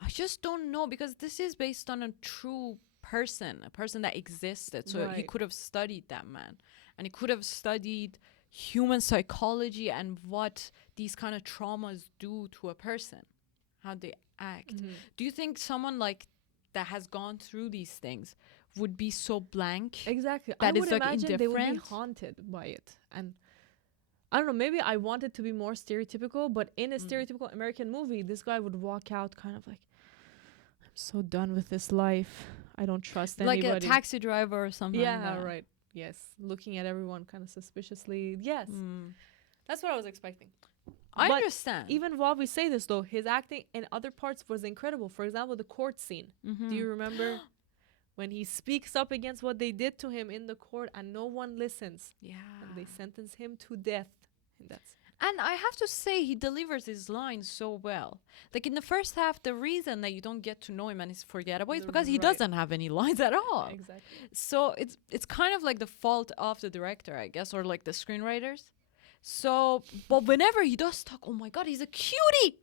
I just don't know because this is based on a true person, a person that existed. So he Right. could have studied that man, and he could have studied human psychology and what these kind of traumas do to a person, how they act. Do you think someone like that has gone through these things would be so blank? Exactly. That I is, would like, imagine they would be indifferent? haunted by it. And I don't know, maybe I wanted to be more stereotypical, but in a stereotypical American movie, this guy would walk out kind of like, I'm so done with this life. I don't trust Like anybody. a taxi driver or something like Yeah, that. right. Yes. Looking at everyone kind of suspiciously. Yes. That's what I was expecting. I But understand. Even while we say this, though, his acting in other parts was incredible. For example, the court scene. Do you remember when he speaks up against what they did to him in the court and no one listens? Yeah. And they sentence him to death. And that's And I have to say, he delivers his lines so well. Like in the first half, the reason that you don't get to know him and he's forgettable is because he Right. doesn't have any lines at all. exactly. So it's kind of like the fault of the director, I guess, or like the screenwriters. So, but whenever he does talk, oh my God, he's a cutie.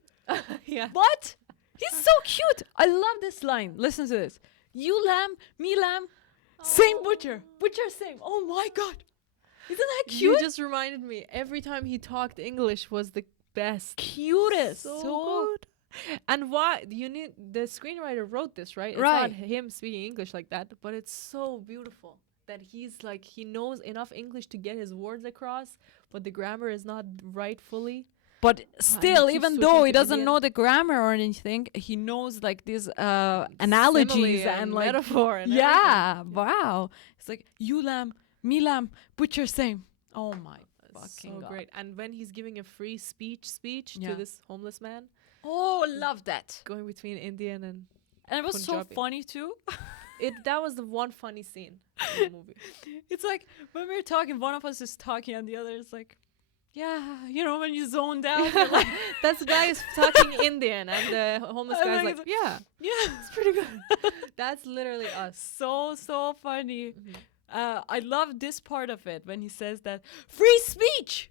Yeah. What? He's so cute. I love this line. Listen to this. You lamb, me lamb, same butcher. Butcher same. Oh my God. Isn't that You cute? just reminded me. Every time he talked English was the best. Cutest. So So good. And why you need the screenwriter wrote this, right? It's Right. not him speaking English like that, but it's so beautiful that he's like he knows enough English to get his words across, but the grammar is not right fully. But still, keeps even switching though to he doesn't Indian. know the grammar or anything, he knows like these analogies Simile and like metaphor and yeah, wow. It's like you lamb, me lamb, butcher same. Oh my fucking so God. great. And when he's giving a free speech Yeah. to this homeless man, Oh, love that. going between Indian and And it was so Punjabi. funny too. That was the one funny scene in the movie. It's like when we're talking, one of us is talking and the other is like, yeah, you know, when you zoned out. You're like, That guy is talking Indian, and the homeless I guy's like like, it. yeah, yeah. it's pretty good. That's literally us. So funny. Mhm. I love this part of it when he says that free speech.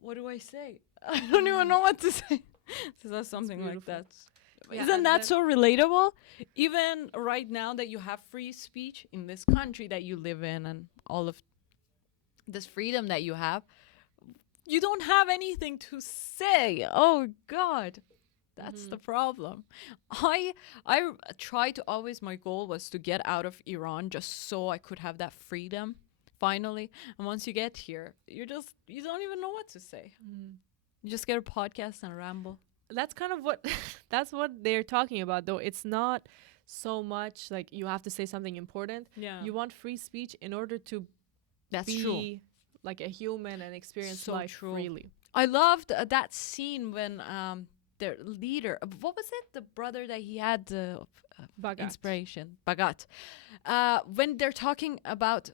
What do I say? I don't even know what to say. So something like beautiful. that. Yeah, Isn't and that then- so relatable? Even right now that you have free speech in this country that you live in and all of this freedom that you have, you don't have anything to say. Oh God. That's the problem. I tried to always, my goal was to get out of Iran just so I could have that freedom finally. And once you get here, you don't even know what to say. You just get a podcast and ramble. That's kind of what that's what they're talking about, though. It's not so much like you have to say something important. Yeah. You want free speech in order to That's be true. like a human and experience So life true. freely. I loved that scene when their leader, what was it? The brother that he had Bhagat. inspiration, Bhagat. When they're talking about,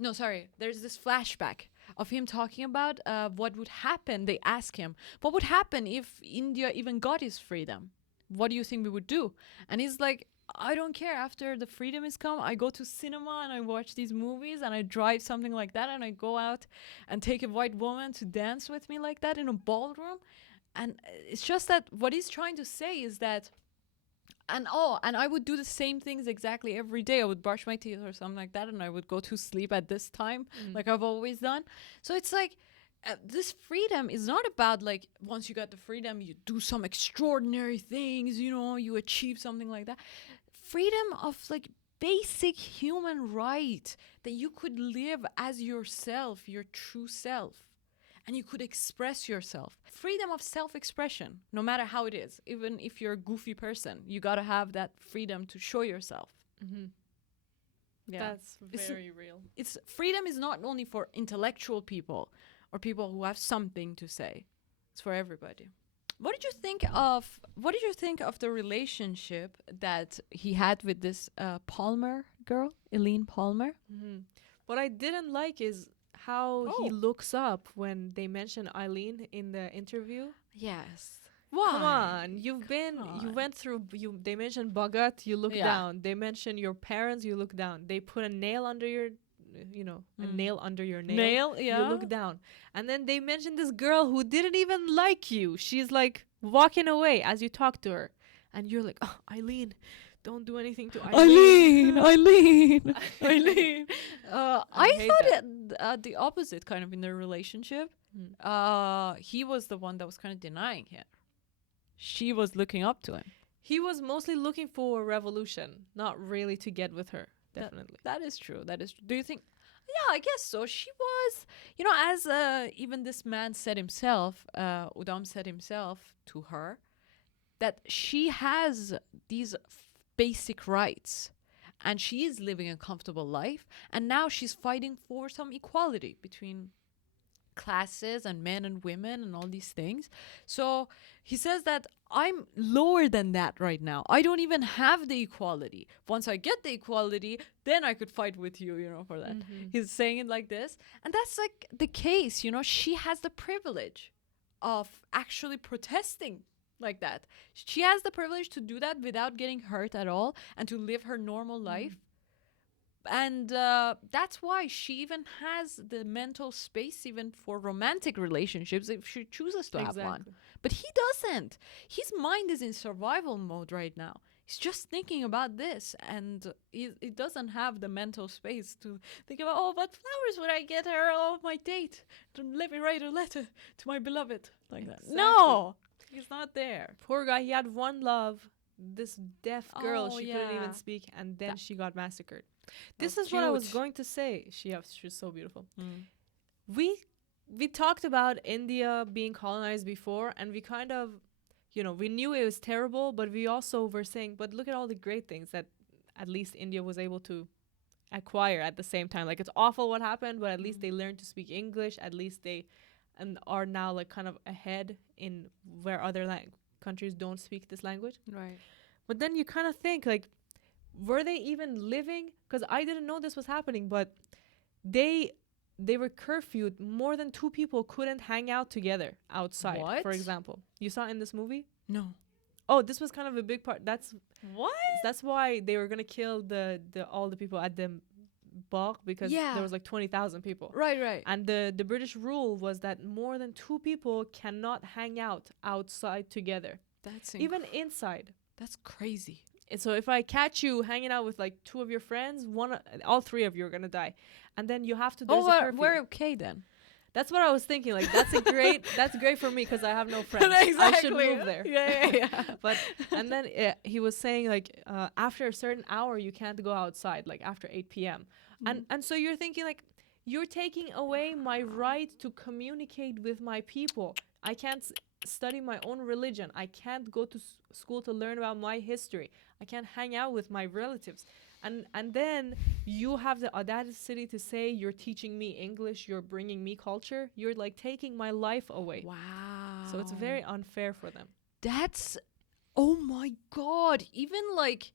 no, sorry, there's this flashback of him talking about what would happen. They ask him, what would happen if India even got his freedom? What do you think we would do? And he's like, I don't care. After the freedom is come, I go to cinema and I watch these movies and I drive something like that and I go out and take a white woman to dance with me like that in a ballroom. And it's just that what he's trying to say is that, and I would do the same things exactly every day. I would brush my teeth or something like that and I would go to sleep at this time like I've always done. So it's like, this freedom is not about like once you got the freedom you do some extraordinary things, you know, you achieve something like that. Freedom of like basic human right that you could live as yourself, your true self, and you could express yourself. Freedom of self-expression, no matter how it is. Even if you're a goofy person, you gotta have that freedom to show yourself. Yeah. That's It's- very real. It's freedom is not only for intellectual people or people who have something to say. It's for everybody. What did you think of the relationship that he had with this Palmer girl, Eileen Palmer? What I didn't like is how he Oh. looks up when they mention Eileen in the interview. Yes. Why? Come on, you on. went through. They mentioned Bhagat, you look Yeah. down. They mention your parents, you look down. They put a nail under your, a nail under your nail. Nail, yeah. You look down. And then they mentioned this girl who didn't even like you. She's like walking away as you talk to her. And you're like, oh, Eileen, don't do anything to Eileen. Eileen. I hate thought that. the opposite kind of in their relationship. He was the one that was kind of denying him. She was looking up to him. He was mostly looking for a revolution, not really to get with her. Definitely. That is true. That is. Do you think? Yeah, I guess so. She was, you know, as even this man said himself, Udham said himself to her, that she has these basic rights, and she is living a comfortable life, and now she's fighting for some equality between classes and men and women and all these things. So he says that I'm lower than that right now. I don't even have the equality. Once I get the equality, then I could fight with you, you know, for that. He's saying it like this. And that's like the case, you know, she has the privilege of actually protesting like that. She has the privilege to do that without getting hurt at all and to live her normal life. And that's why she even has the mental space even for romantic relationships if she chooses to have one. Exactly. But he doesn't. His mind is in survival mode right now. He's just thinking about this, and he doesn't have the mental space to think about, oh, what flowers would I get her on my date? Let me write a letter to my beloved. Like that. No, he's not there. Poor guy, he had one love, this deaf girl. Oh, She couldn't yeah. even speak, and then That- she got massacred. This Oh, is what I was cute. going to say. She's so beautiful. We talked about India being colonized before, and we kind of, we knew it was terrible, but we also were saying, but look at all the great things that at least India was able to acquire at the same time. Like, it's awful what happened, but at least they learned to speak English. At least they and are now like kind of ahead in where other countries don't speak this language. Right. But then you kind of think like, were they even living? Because I didn't know this was happening, but they they were curfewed. More than two people couldn't hang out together outside. What? For example, you saw in this movie. No. Oh, this was kind of a big part. What? That's why they were gonna kill the all the people at the bog, because Yeah. there was like 20,000 people. Right, right. And the British rule was that more than two people cannot hang out outside together, That's even inside. that's crazy. And so if I catch you hanging out with like two of your friends, all three of you are gonna die, and then you have to. There's a curfew. We're okay then. That's what I was thinking. Like that's great for me because I have no friends. I should move there. Yeah. But and then he was saying like after a certain hour you can't go outside, like after 8 p.m. And so you're thinking like, you're taking away my right to communicate with my people. I can't study my own religion. I can't go to school to learn about my history. I can't hang out with my relatives. And then you have the audacity to say you're teaching me English, you're bringing me culture. You're like taking my life away. Wow. So it's very unfair for them. That's, oh my God. Even like,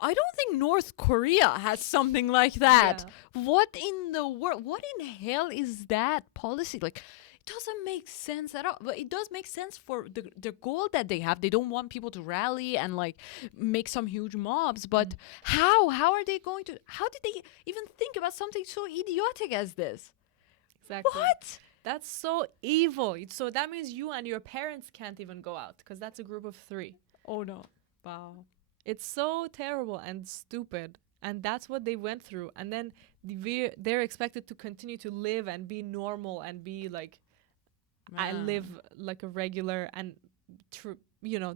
I don't think North Korea has something like that. What in the world? What in hell is that policy? Like, it doesn't make sense at all. But it does make sense for the goal that they have. They don't want people to rally and like make some huge mobs. But how? How are they going to? How did they even think about something so idiotic as this? Exactly. What? That's so evil. So that means you and your parents can't even go out because that's a group of 3. Oh no. Wow. It's so terrible and stupid. And that's what they went through. And then they're expected to continue to live and be normal and be like, and live like a regular and,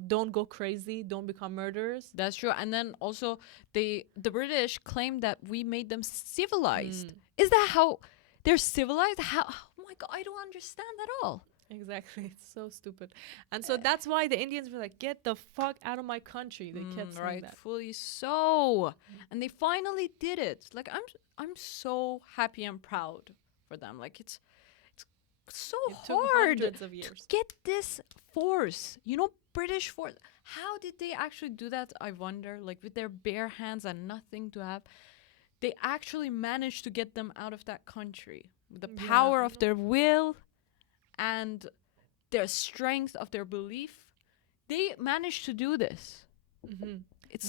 don't go crazy, don't become murderers. That's true. And then also the British claim that we made them civilized. Is that how they're civilized? How? Oh my God, I don't understand at all. Exactly. It's so stupid. And so that's why the Indians were like, get the fuck out of my country. They kept saying that. Rightfully so. And they finally did it. Like I'm so happy and proud for them. Like it's so It took hard hundreds of to years. get this force. British force. How did they actually do that? I wonder. Like with their bare hands and nothing to have. They actually managed to get them out of that country. With the power of their will and their strength of their belief, they managed to do this.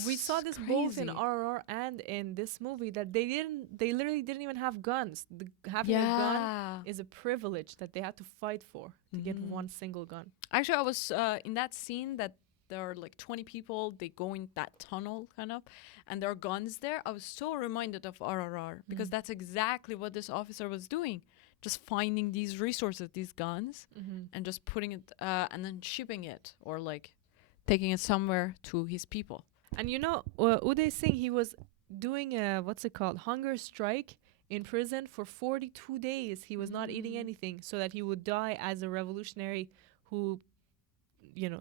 We saw this both in RRR and in this movie, that they literally didn't even have guns. Having a gun is a privilege that they had to fight for to get one single gun. Actually, I was in that scene that there are like 20 people, they go in that tunnel kind of, and there are guns there. I was so reminded of RRR because that's exactly what this officer was doing. Just finding these resources, these guns, and just putting it, and then shipping it or like taking it somewhere to his people. And Udham Singh, he was doing a, what's it called, hunger strike in prison for 42 days. He was not eating anything so that he would die as a revolutionary who,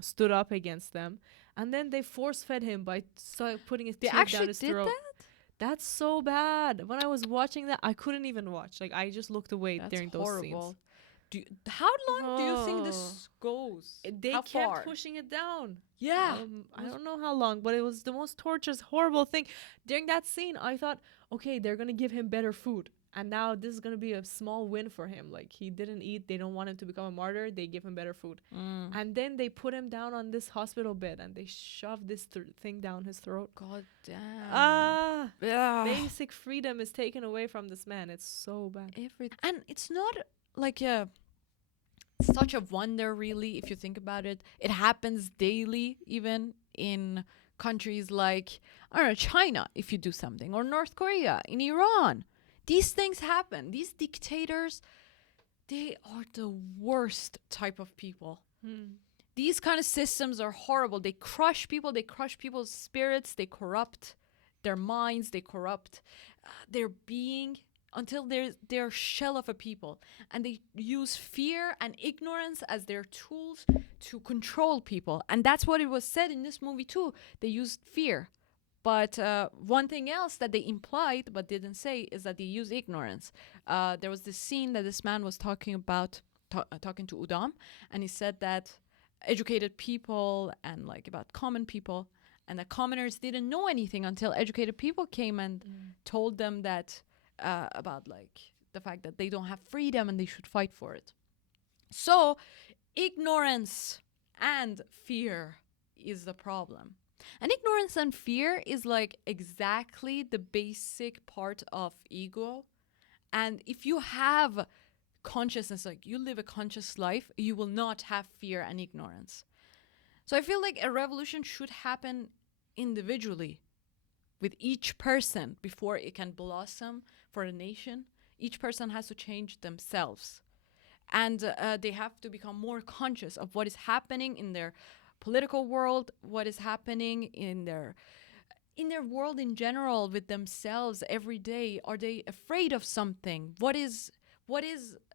stood up against them. And then they force-fed him by putting his teeth down his throat. They actually did that? That's so bad. When I was watching that, I couldn't even watch. Like, I just looked away during those scenes. How long do you think this goes? They how kept far? pushing it down. Yeah. I don't know how long, but it was the most torturous, horrible thing. During that scene, I thought, okay, they're going to give him better food. And now this is going to be a small win for him. Like, he didn't eat. They don't want him to become a martyr. They give him better food. And then they put him down on this hospital bed and they shoved this thing down his throat. God damn. Basic freedom is taken away from this man. It's so bad. And it's not like such a wonder, really, if you think about it. It happens daily, even in countries like, I don't know, China, if you do something, or North Korea, in Iran. These things happen. These dictators, they are the worst type of people. These kind of systems are horrible. They crush people. They crush people's spirits. They corrupt their minds. They corrupt their being until they're shell of a people. And they use fear and ignorance as their tools to control people. And that's what it was said in this movie too. They used fear. But one thing else that they implied but didn't say is that they use ignorance. There was this scene that this man was talking about, talking to Udham, and he said that educated people and like about common people, and the commoners didn't know anything until educated people came and told them that about like the fact that they don't have freedom and they should fight for it. So ignorance and fear is the problem. And ignorance and fear is like exactly the basic part of ego. And if you have consciousness, like you live a conscious life, you will not have fear and ignorance. So I feel like a revolution should happen individually with each person before it can blossom for a nation. Each person has to change themselves. And they have to become more conscious of what is happening in their political world, what is happening in their world in general, with themselves every day. Are they afraid of something? What is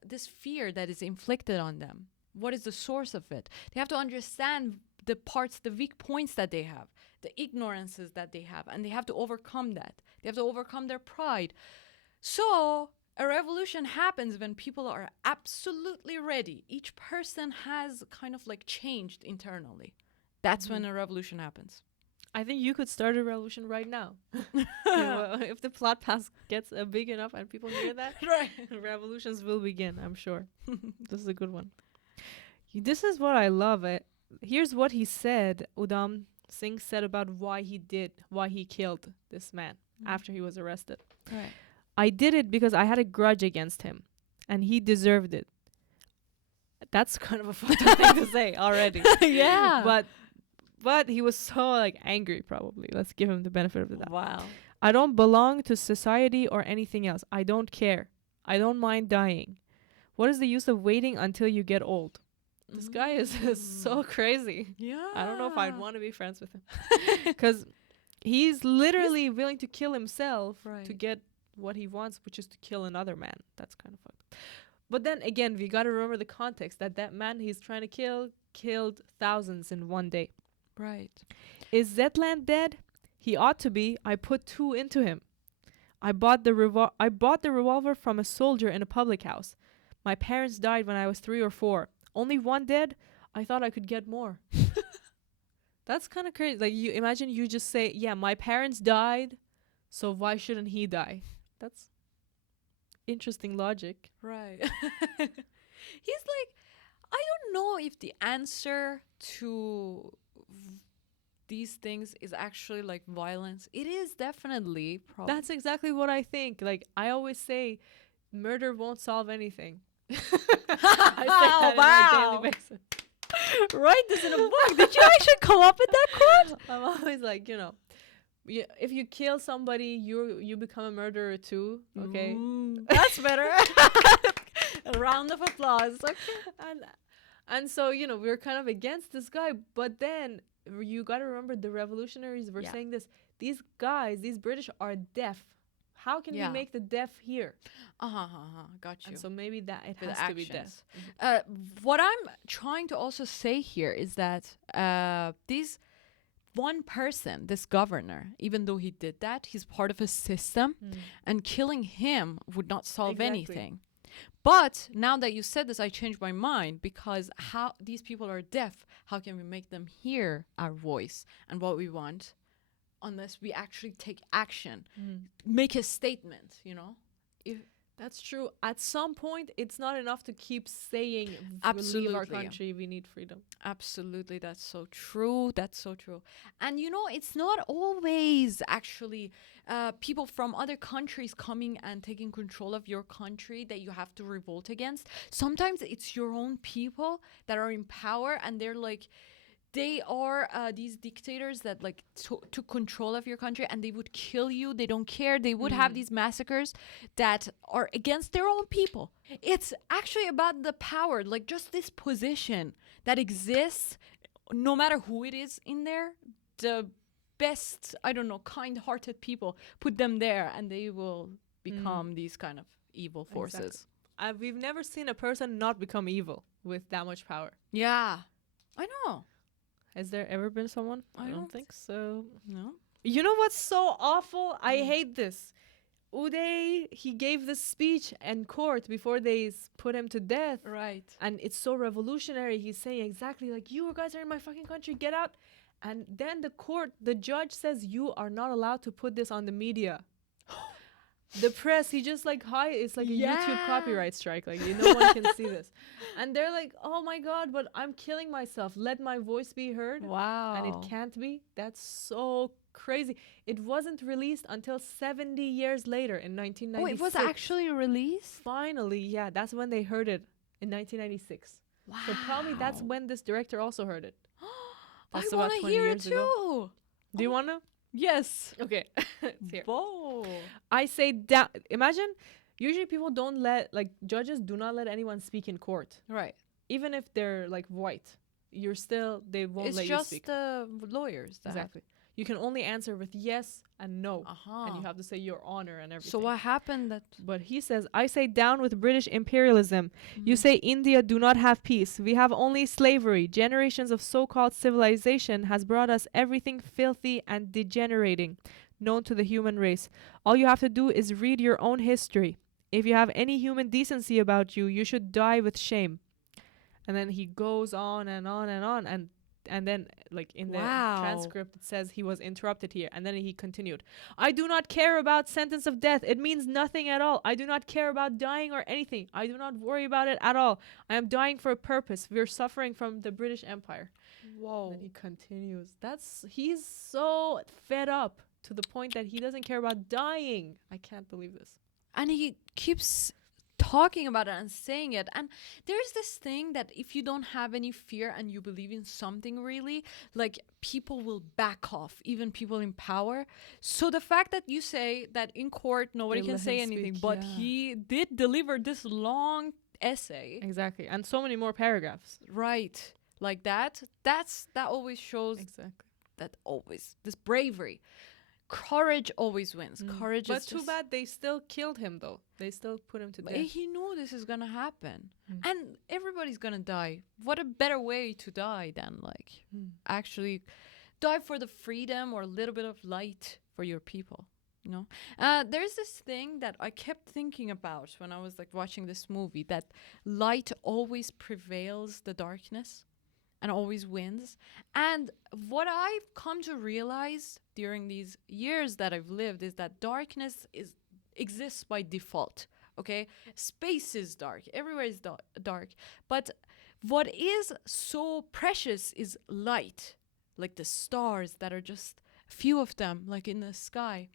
this fear that is inflicted on them? What is the source of it? They have to understand the parts, the weak points that they have, the ignorances that they have, and they have to overcome that. They have to overcome their pride. So a revolution happens when people are absolutely ready. Each person has kind of like changed internally. That's when a revolution happens. I think you could start a revolution right now. If the plot pass gets big enough and people hear that, Right. revolutions will begin, I'm sure. This is a good one. This is what I love. Here's what he said, Udham Singh said about why he killed this man after he was arrested. Right. I did it because I had a grudge against him, and he deserved it. That's kind of a fucked up thing to say already. Yeah. But he was so like angry, probably. Let's give him the benefit of the doubt. Wow. I don't belong to society or anything else. I don't care. I don't mind dying. What is the use of waiting until you get old? This guy is so crazy. Yeah. I don't know if I'd want to be friends with him. Because he's literally willing to kill himself to get what he wants, which is to kill another man. That's kind of fucked up. But then again, we got to remember the context that man he's trying to kill killed thousands in one day. Right. Is Zetland dead? He ought to be. I put 2 into him. I bought the revolver from a soldier in a public house. My parents died when I was 3 or 4. Only 1 dead? I thought I could get more. That's kind of crazy. Like, you imagine you just say, yeah, my parents died, so why shouldn't he die? That's interesting logic. Right. He's like, I don't know if the answer to these things is actually like violence. It is definitely probably. That's exactly what I think. Like, I always say, murder won't solve anything. I say that on my daily basis. Write this in a book. Did you actually come up with that quote? I'm always like, if you kill somebody, you become a murderer too. Okay, that's better. A round of applause. Okay. And so we're kind of against this guy, but then you got to remember the revolutionaries were saying this. These guys, these British, are deaf. How can we make the deaf hear? Got you. And so maybe that it has to be deaf. What I'm trying to also say here is that this one person, this governor, even though he did that, he's part of a system, and killing him would not solve anything. But now that you said this, I changed my mind, because how these people are deaf, how can we make them hear our voice and what we want? Unless we actually take action, make a statement, If that's true. At some point, it's not enough to keep saying, absolutely, leave our country, we need freedom. Absolutely, that's so true. That's so true. And it's not always actually people from other countries coming and taking control of your country that you have to revolt against. Sometimes it's your own people that are in power, and they're like, they are these dictators that like took control of your country, and they would kill you. They don't care. They would have these massacres that are against their own people. It's actually about the power, like just this position that exists, no matter who it is in there. The best, kind-hearted people, put them there, and they will become these kind of evil forces. Exactly. We've never seen a person not become evil with that much power. Yeah, I know. Has there ever been someone? I don't think so. No. You know what's so awful? I hate this. Uday, he gave this speech in court before they put him to death. Right. And it's so revolutionary. He's saying exactly like, you guys are in my fucking country, get out. And then the judge says, you are not allowed to put this on the media. The press, he just like, hi, it's like a YouTube copyright strike. Like, no one can see this. And they're like, oh my God, but I'm killing myself. Let my voice be heard. Wow. And it can't be. That's so crazy. It wasn't released until 70 years later in 1996. Oh, it was actually released? Finally, yeah. That's when they heard it in 1996. Wow. So probably that's when this director also heard it. I That's want about to 20 hear it years too. ago. Do you want to? Yes. Okay. It's here. Whoa. I say down. Imagine, usually people don't let, like, judges do not let anyone speak in court. Right. Even if they're like white, they won't It's let you just speak. the lawyers. That Exactly. You can only answer with yes and no. Uh-huh. And you have to say your honor and everything. So what happened that... But he says, I say down with British imperialism. You say India do not have peace. We have only slavery. Generations of so-called civilization has brought us everything filthy and degenerating known to the human race. All you have to do is read your own history. If you have any human decency about you, you should die with shame. And then he goes on and on and on, and then, like, in the transcript, it says he was interrupted here. And then he continued, I do not care about sentence of death. It means nothing at all. I do not care about dying or anything. I do not worry about it at all. I am dying for a purpose. We're suffering from the British Empire. Whoa. And then he continues. He's so fed up to the point that he doesn't care about dying. I can't believe this. And he keeps talking about it and saying it. And there's this thing that if you don't have any fear and you believe in something really, like, people will back off, even people in power. So the fact that you say that in court nobody can say anything, but he did deliver this long essay. Exactly. And so many more paragraphs. Right. Like that always shows this bravery. Courage always wins. Courage but is too bad they still killed him, though. They still put him to death. He knew this is gonna happen. And everybody's gonna die. What a better way to die than, like, actually die for the freedom or a little bit of light for your people, you know? There's this thing that I kept thinking about when I was, like, watching this movie, that light always prevails the darkness and always wins. And what I've come to realize during these years that I've lived is that darkness exists by default. Okay, space is dark, everywhere is dark, but what is so precious is light, like the stars that are just a few of them, like in the sky,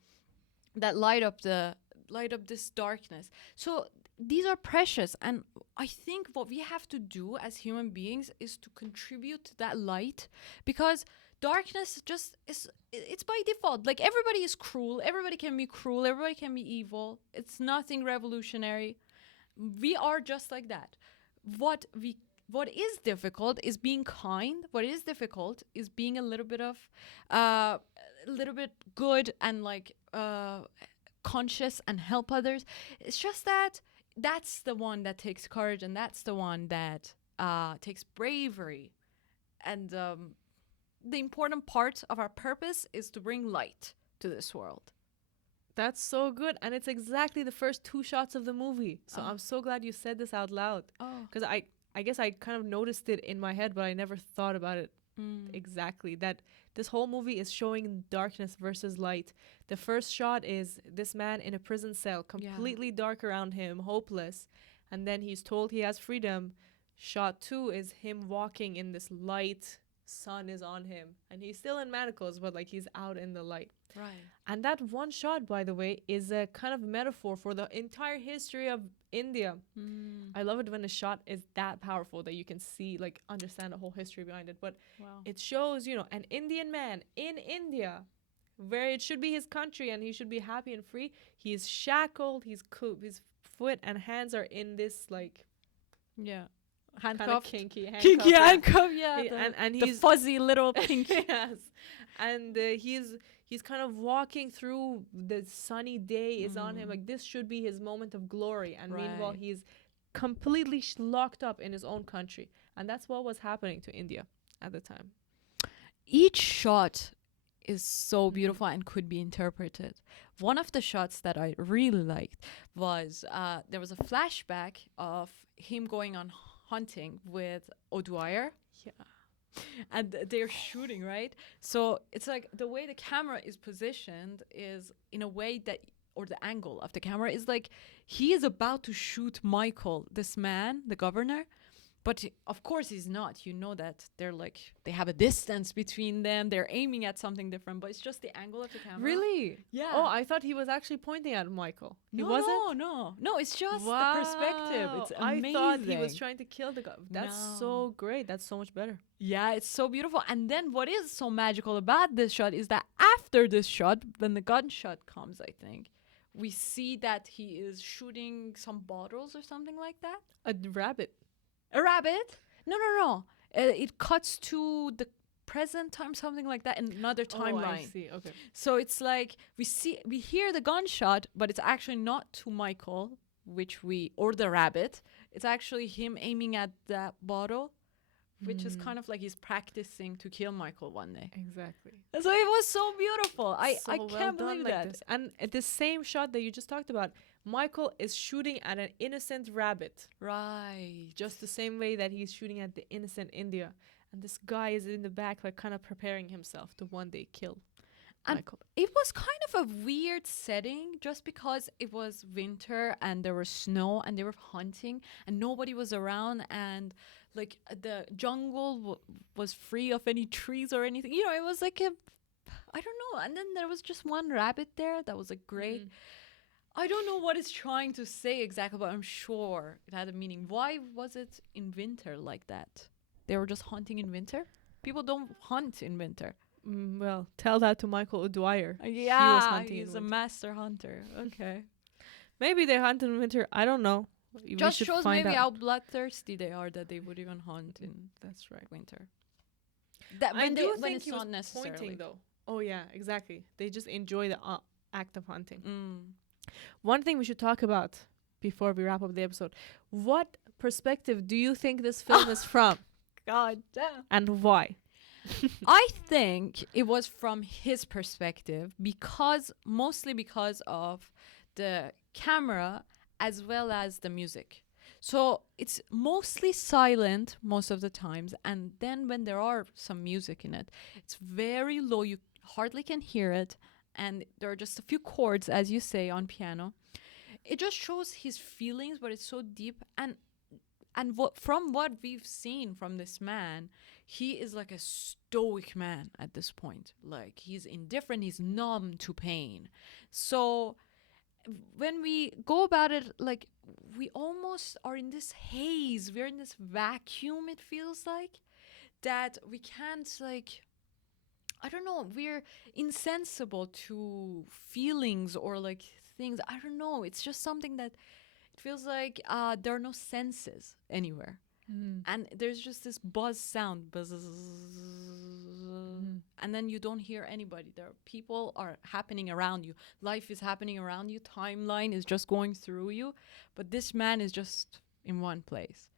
that light up this darkness. So these are precious, and I think what we have to do as human beings is to contribute to that light, because darkness it's by default. Like, everybody is cruel, everybody can be cruel, everybody can be evil. It's nothing revolutionary. We are just like that. What is difficult is being kind. What is difficult is being a little bit good and, like, conscious and help others. It's just that's the one that takes courage, and that's the one that takes bravery. And the important part of our purpose is to bring light to this world. That's so good. And it's exactly the first 2 shots of the movie. So I'm so glad you said this out loud. Because I guess I kind of noticed it in my head, but I never thought about it exactly. That this whole movie is showing darkness versus light. The first shot is this man in a prison cell, completely dark around him, hopeless. And then he's told he has freedom. Shot 2 is him walking in this light. Sun is on him. And he's still in manacles, but, like, he's out in the light. Right. And that one shot, by the way, is a kind of metaphor for the entire history of India. I love it when a shot is that powerful that you can see, like, understand the whole history behind it. But it shows, an Indian man in India, where it should be his country and he should be happy and free. He's shackled, his foot and hands are in this, like, handcuffed. Kinky handcuff, and the he's fuzzy little pink. yes, and he's kind of walking through, the sunny day is on him, like, this should be his moment of glory, and meanwhile he's completely locked up in his own country. And that's what was happening to India at the time. Each shot is so beautiful and could be interpreted. One of the shots that I really liked was there was a flashback of him going on hunting with O'Dwyer. and they're shooting, right? So it's like the way the camera is positioned is in a way that, or the angle of the camera is like he is about to shoot Michael, this man, the governor. But of course he's not. You know that they're like, they have a distance between them. They're aiming at something different, but it's just the angle of the camera. Really? Yeah. Oh, I thought he was actually pointing at Michael. He No, wasn't? no. It's just the perspective. It's amazing. I thought he was trying to kill the guy. That's No. so great. That's so much better. Yeah, it's so beautiful. And then what is so magical about this shot is that after this shot, when the gunshot comes, I think, we see that he is shooting some bottles or something like that. A rabbit. A rabbit? No. It cuts to the present time, something like that, in another timeline. Oh, I see. Okay. So it's like we hear the gunshot, but it's actually not to Michael, or the rabbit. It's actually him aiming at that bottle, which is kind of like he's practicing to kill Michael one day. Exactly. So it was so beautiful. I So can't well done believe like that. this. And at the same shot that you just talked about, Michael is shooting at an innocent rabbit. Right. Just the same way that he's shooting at the innocent India. And this guy is in the back, like kind of preparing himself to one day kill And Michael. it was kind of a weird setting just because it was winter and there was snow and they were hunting and nobody was around and like the jungle was free of any trees or anything. You know, it was like I don't know. And then there was just one rabbit there that was like great. I don't know what it's trying to say exactly, but I'm sure it had a meaning. Why was it in winter like that? They were just hunting in winter? People don't hunt in winter. Well, tell that to Michael O'Dwyer. Yeah, he was hunting he's in a winter. master hunter. Okay. Maybe they hunt in winter. I don't know. We Just should shows find maybe out. how bloodthirsty they are that they would even hunt in That's right. winter. That I when, do when think it's he was not necessarily. pointing though. Oh yeah, exactly. They just enjoy the act of hunting. Mm. One thing we should talk about before we wrap up the episode: what perspective do you think this film is from, God damn. and why? I think it was from his perspective mostly because of the camera as well as the music. So it's mostly silent most of the times, and then when there are some music in it, it's very low. You hardly can hear it, and there are just a few chords, as you say, on piano. It just shows his feelings, but it's so deep. And from what we've seen from this man, he is like a stoic man at this point. Like he's indifferent, he's numb to pain. So when we go about it, like we almost are in this haze, we're in this vacuum, it feels like, that we can't, like, I don't know, we're insensible to feelings or like things. I don't know, it's just something that it feels like there are no senses anywhere. And there's just this buzz sound, buzz, and then you don't hear anybody. There are people are happening around you. Life is happening around you. Timeline is just going through you. But this man is just in one place.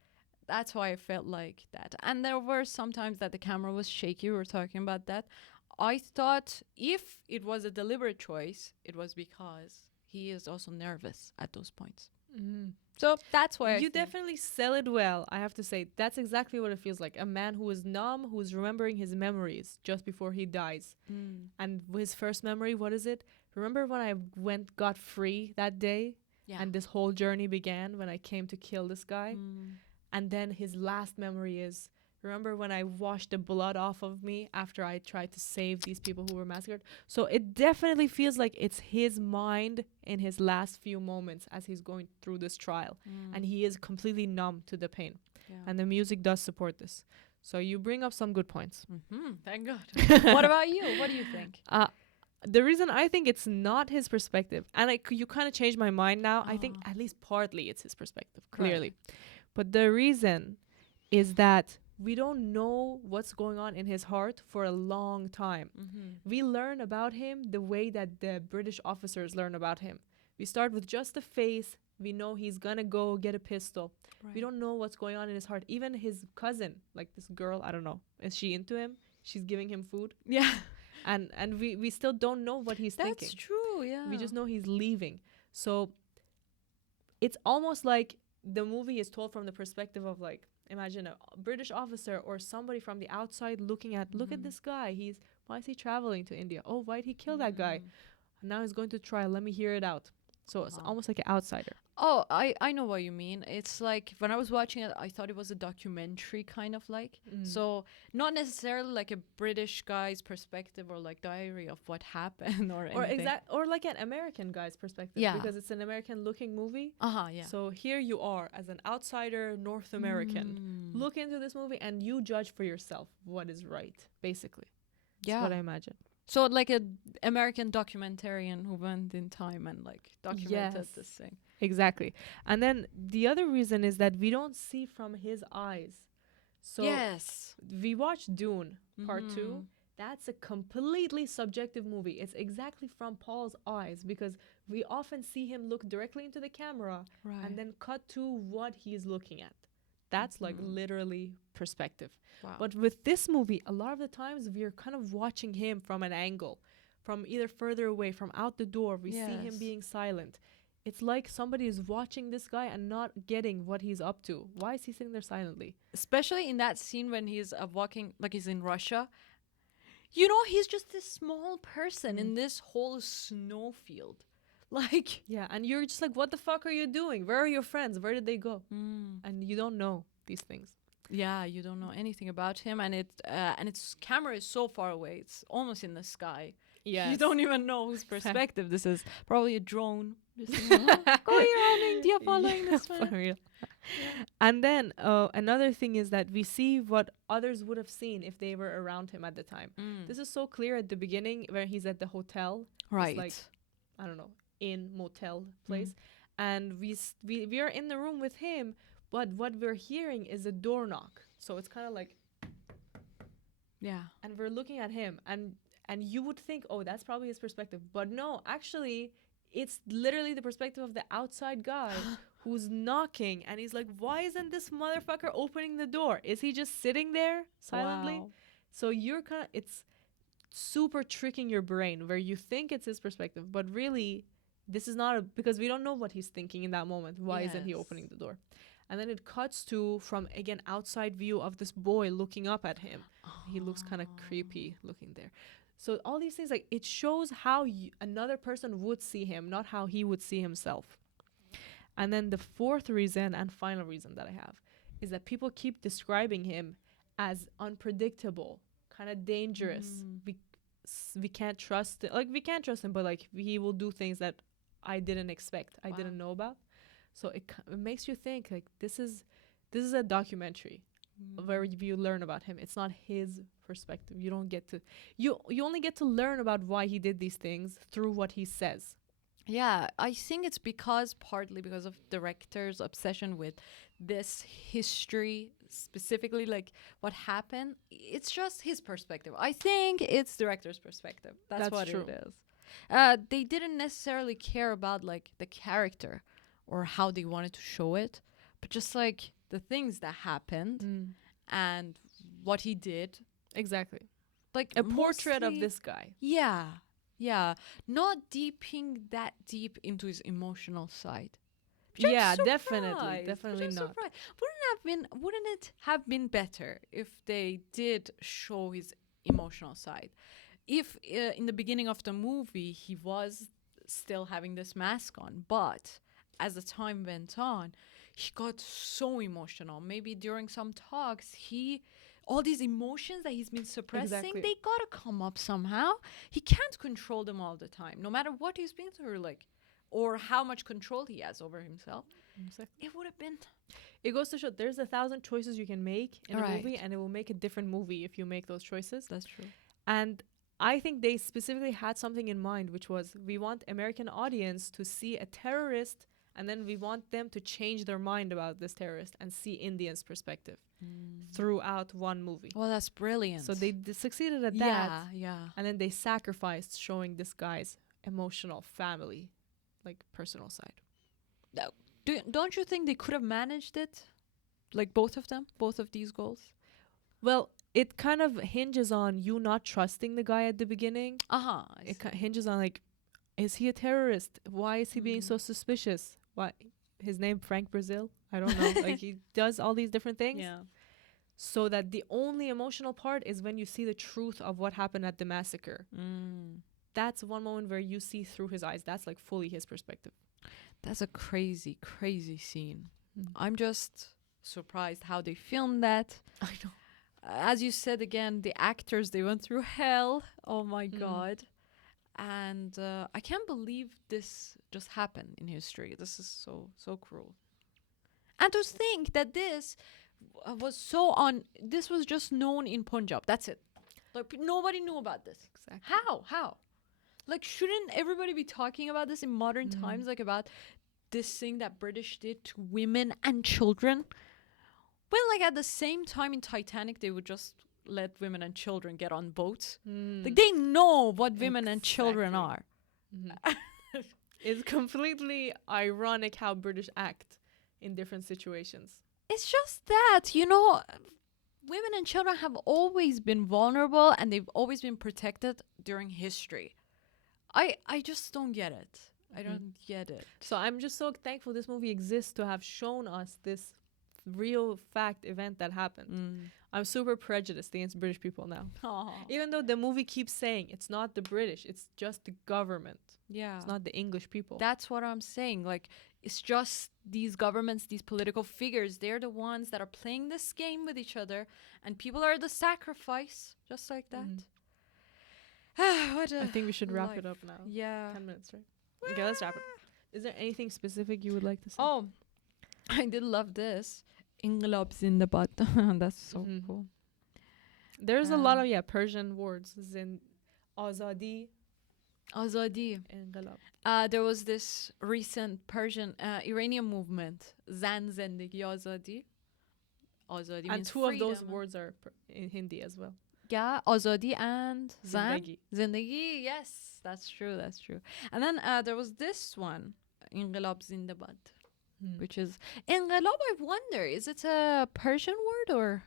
That's why I felt like that. And there were some times that the camera was shaky. We were talking about that. I thought if it was a deliberate choice, it was because he is also nervous at those points. So that's why You definitely sell it well, I have to say. That's exactly what it feels like. A man who is numb, who is remembering his memories just before he dies. And his first memory, what is it? Remember when I got free that day? Yeah. And this whole journey began when I came to kill this guy? And then his last memory is, remember when I washed the blood off of me after I tried to save these people who were massacred? So it definitely feels like it's his mind in his last few moments as he's going through this trial. And he is completely numb to the pain. Yeah. And the music does support this. So you bring up some good points. Thank God. What about you? What do you think? The reason I think it's not his perspective, and you kind of changed my mind now, I think at least partly it's his perspective, clearly. But the reason is that we don't know what's going on in his heart for a long time. We learn about him the way that the British officers learn about him. We start with just the face. We know he's gonna go get a pistol. Right. We don't know what's going on in his heart. Even his cousin, like this girl, I don't know, is she into him? She's giving him food. Yeah. And we still don't know what he's thinking. That's true, yeah. We just know he's leaving. So it's almost like the movie is told from the perspective of like imagine a British officer or somebody from the outside looking at, look at this guy. Why is he traveling to India? Oh, why'd he kill that guy? And now he's going to trial. Let me hear it out. So it's almost like an outsider. Oh, I know what you mean. It's like when I was watching it, I thought it was a documentary kind of like. So not necessarily like a British guy's perspective or like diary of what happened or anything. Or like an American guy's perspective. Yeah. Because it's an American looking movie. Yeah. So here you are as an outsider North American. Look into this movie and you judge for yourself what is right, basically. That's what I imagine. So like a American documentarian who went in time and like documented this thing. Exactly. And then the other reason is that we don't see from his eyes. So we watched Dune Part 2. That's a completely subjective movie. It's exactly from Paul's eyes because we often see him look directly into the camera and then cut to what he's looking at. That's like literally perspective. Wow. But with this movie, a lot of the times we're kind of watching him from an angle, from either further away, from out the door. We see him being silent. It's like somebody is watching this guy and not getting what he's up to. Why is he sitting there silently? Especially in that scene when he's walking, like he's in Russia. You know, he's just this small person in this whole snowfield. Like, yeah, and you're just like, what the fuck are you doing? Where are your friends? Where did they go? And you don't know these things. Yeah, you don't know anything about him, and its camera is so far away. It's almost in the sky. Yeah, you don't even know whose perspective this is. Probably a drone. Just going around India following this man. For real. And then another thing is that we see what others would have seen if they were around him at the time. This is so clear at the beginning where he's at the hotel. Right. It's like, I don't know, in motel place. And we are in the room with him, but what we're hearing is a door knock. So it's kind of like, and we're looking at him and you would think, oh, that's probably his perspective. But no, actually, it's literally the perspective of the outside guy who's knocking. And he's like, why isn't this motherfucker opening the door? Is he just sitting there silently? Wow. So you're it's super tricking your brain where you think it's his perspective. But really, this is not because we don't know what he's thinking in that moment. Why isn't he opening the door? And then it cuts to, from, again, outside view of this boy looking up at him. He looks kind of creepy looking there. So all these things, like, it shows how another person would see him, not how he would see himself. And then the fourth reason and final reason that I have is that people keep describing him as unpredictable, kind of dangerous. We can't trust it. Like, we can't trust him, but, like, he will do things that I didn't expect, I didn't know about. So it makes you think, like, this is a documentary where you learn about him. It's not his perspective. You don't get to you only get to learn about why he did these things through what he says. Yeah, I think it's partly because of director's obsession with this history, specifically like what happened. It's just his perspective. I think it's director's perspective. That's what true. It is. They didn't necessarily care about like the character or how they wanted to show it, but just like the things that happened and what he did. Exactly. Like a portrait of this guy. Yeah. Yeah. Not that deep into his emotional side. Yeah, definitely not. Wouldn't it have been better if they did show his emotional side? If in the beginning of the movie he was still having this mask on, but as the time went on, he got so emotional. Maybe during some talks, all these emotions that he's been suppressing, they gotta come up somehow. He can't control them all the time, no matter what he's been through, like, or how much control he has over himself. It would have been. It goes to show there's 1,000 choices you can make in a movie, and it will make a different movie if you make those choices. That's true. And I think they specifically had something in mind, which was we want American audience to see a terrorist, and then we want them to change their mind about this terrorist and see Indians' perspective throughout one movie. Well, that's brilliant. So they succeeded at that. Yeah. And then they sacrificed showing this guy's emotional family, like personal side. Don't you think they could have managed it? Like both of these goals? Well, it kind of hinges on you not trusting the guy at the beginning. It hinges on like, is he a terrorist? Why is he being so suspicious? Why? His name Frank Brazil? I don't know. Like he does all these different things. Yeah. So that the only emotional part is when you see the truth of what happened at the massacre. That's one moment where you see through his eyes. That's like fully his perspective. That's a crazy, crazy scene. Mm. I'm just surprised how they filmed that. I know. As you said again, the actors, they went through hell. Oh my Mm. God. And I can't believe this just happened in history. This is so cruel. And to think that this this was just known in Punjab. That's it. Like nobody knew about this. Exactly. How? Like shouldn't everybody be talking about this in modern Mm. times, like about this thing that British did to women and children? When like at the same time in Titanic they would just let women and children get on boats. Like they know what women and children Exactly. are. Mhm. It's completely ironic how British act in different situations. It's just that, women and children have always been vulnerable and they've always been protected during history. I just don't get it. I don't get it. So I'm just so thankful this movie exists to have shown us this real fact event that happened. I'm super prejudiced against British people now. Even though the movie keeps saying it's not the British, it's just the government. Yeah. It's not the English people. That's what I'm saying. Like, it's just these governments, these political figures, they're the ones that are playing this game with each other, and people are the sacrifice, just like that. I think we should wrap it life. up now. Yeah. 10 minutes, right? Okay, let's wrap it. Is there anything specific you would like to say? Oh, I did love this. Inqilab Zindabad. That's so Mhm. cool. There's a lot of Persian words. Azadi, Azadi. inqilab. There was this recent Persian Iranian movement, Zan Zendegi Azadi. Azadi And means two of those freedom. words are in Hindi as well. Yeah, Azadi and Zan. Zindagi. Zindagi, yes, that's true. And then there was this one, Inqilab Zindabad, which is Inqilab. I wonder, is it a Persian word or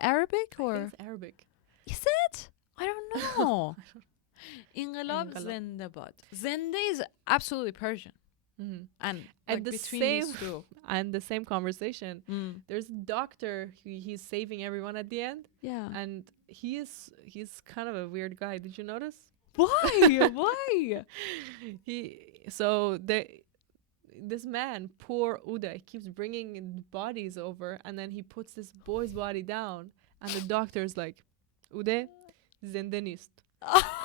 Arabic I or think it's Arabic. is it? I don't know. Inqilab Inqilab. Zindabad. Zinde is absolutely Persian, and like the between same these two, and the same conversation. There's a doctor. He's saving everyone at the end, yeah. and he's kind of a weird guy. Did you notice? Why? Why? This man, poor Uda, he keeps bringing bodies over, and then he puts this boy's body down, and the doctor's like, Ude, zinde nist.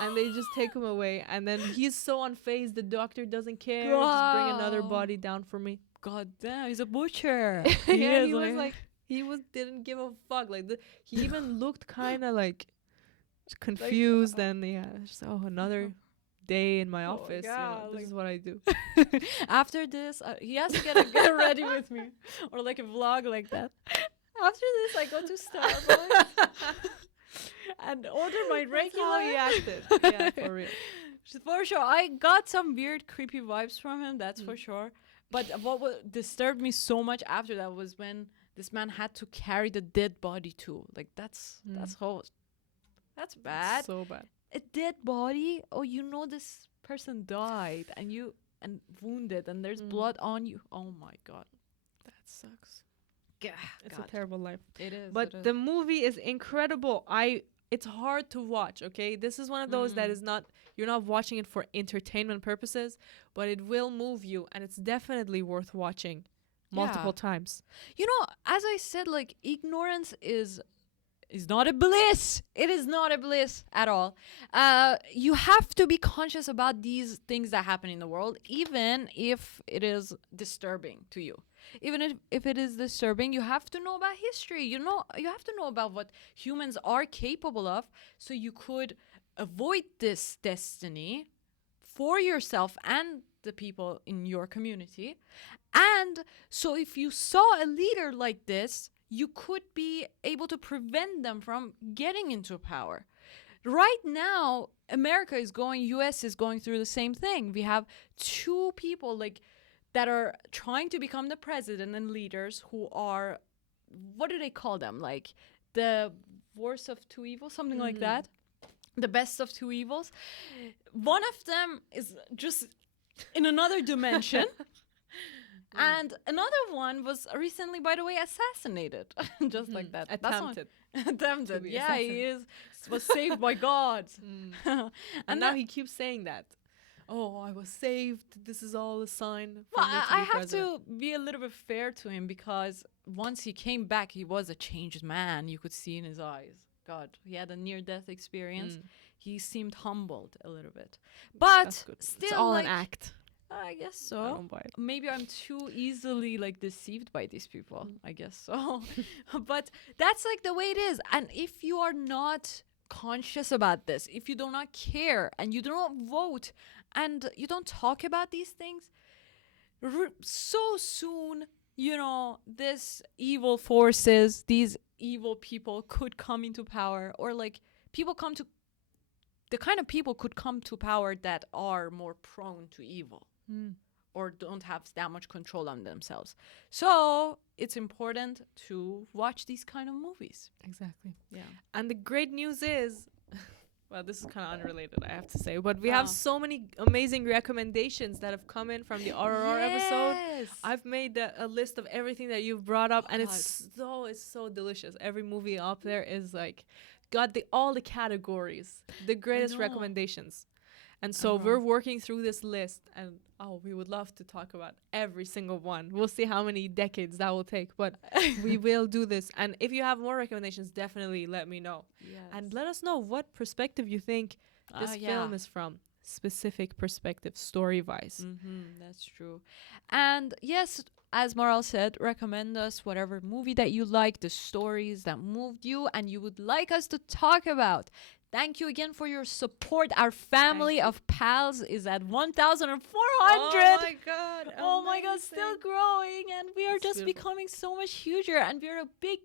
And they just take him away, and then he's so unfazed, the doctor doesn't care. Just bring another Wow. body down for me. God damn, he's a butcher. Yeah, he was like, didn't give a fuck. Like he even looked kind of like confused, and just another day in my office. God, This is what I do. After this, he has to get ready with me, or like a vlog like that. After this, I go to Starbucks and order my That's how he regular. acted. Yeah, for real. For sure, I got some weird, creepy vibes from him. That's for sure. But what disturbed me so much after that was when this man had to carry the dead body too. Like that's bad. So bad. A dead body. Oh, this person died and wounded, and there's blood on you. Oh my God, that sucks. It's a terrible life. It is. But the movie is incredible. It's hard to watch, okay? This is one of those that is not, you're not watching it for entertainment purposes, but it will move you, and it's definitely worth watching multiple times. As I said, like ignorance is not a bliss. It is not a bliss at all. You have to be conscious about these things that happen in the world, even if it is disturbing to you. Even if it is disturbing, you have to know about history. You have to know about what humans are capable of, so you could avoid this destiny for yourself and the people in your community. And so if you saw a leader like this, you could be able to prevent them from getting into power. Right now, US is going through the same thing. We have two people that are trying to become the president and leaders who are, what do they call them? Like the worst of two evils, something like that. The best of two evils. One of them is just in another dimension. And another one was recently, by the way, assassinated. Just like that. Attempted. Attempted. be Yeah, he was saved by God. And now he keeps saying that. Oh, I was saved. This is all a sign for Well, me to I be have president. to be a little bit fair to him because once he came back, he was a changed man. You could see in his eyes. God, he had a near-death experience. He seemed humbled a little bit, but That's good. still, It's all like, an act. I guess I so. don't buy it. Maybe I'm too easily like deceived by these people. I guess so. But that's like the way it is. And if you are not conscious about this, if you do not care and you do not vote and you don't talk about these things, so soon, you know, this evil forces, these evil people could come into power, or like people come to the kind of people could come to power that are more prone to evil or don't have that much control on themselves. So it's important to watch these kind of movies. Exactly. Yeah. And the great news is, well, this is kind of unrelated, I have to say, but we have so many amazing recommendations that have come in from the RRR episode. I've made a list of everything that you've brought up, and it's so delicious. Every movie up there is like got all the categories, the greatest recommendations. And so we're working through this list, and we would love to talk about every single one. We'll see how many decades that will take, but we will do this. And if you have more recommendations, definitely let me know. And let us know what perspective you think this film is from. Specific perspective, story-wise. That's true. And yes, as Maral said, recommend us whatever movie that you like, the stories that moved you and you would like us to talk about. Thank you again for your support. Our family of pals is at 1,400. Oh my God. Oh my God, still growing. And we are just becoming so much huger. And we're a big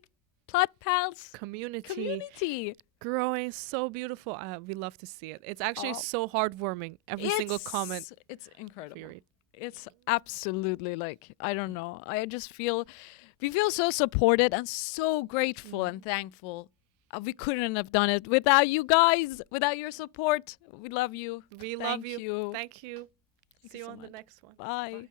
Plot Pals community. Growing so beautiful. We love to see it. It's actually so heartwarming. Every single comment. It's incredible. It's absolutely like, I don't know. I just feel, we feel so supported and so grateful and thankful. We couldn't have done it without you guys, without your support. We love you. We love you. Thank you. See you on the next one. Bye.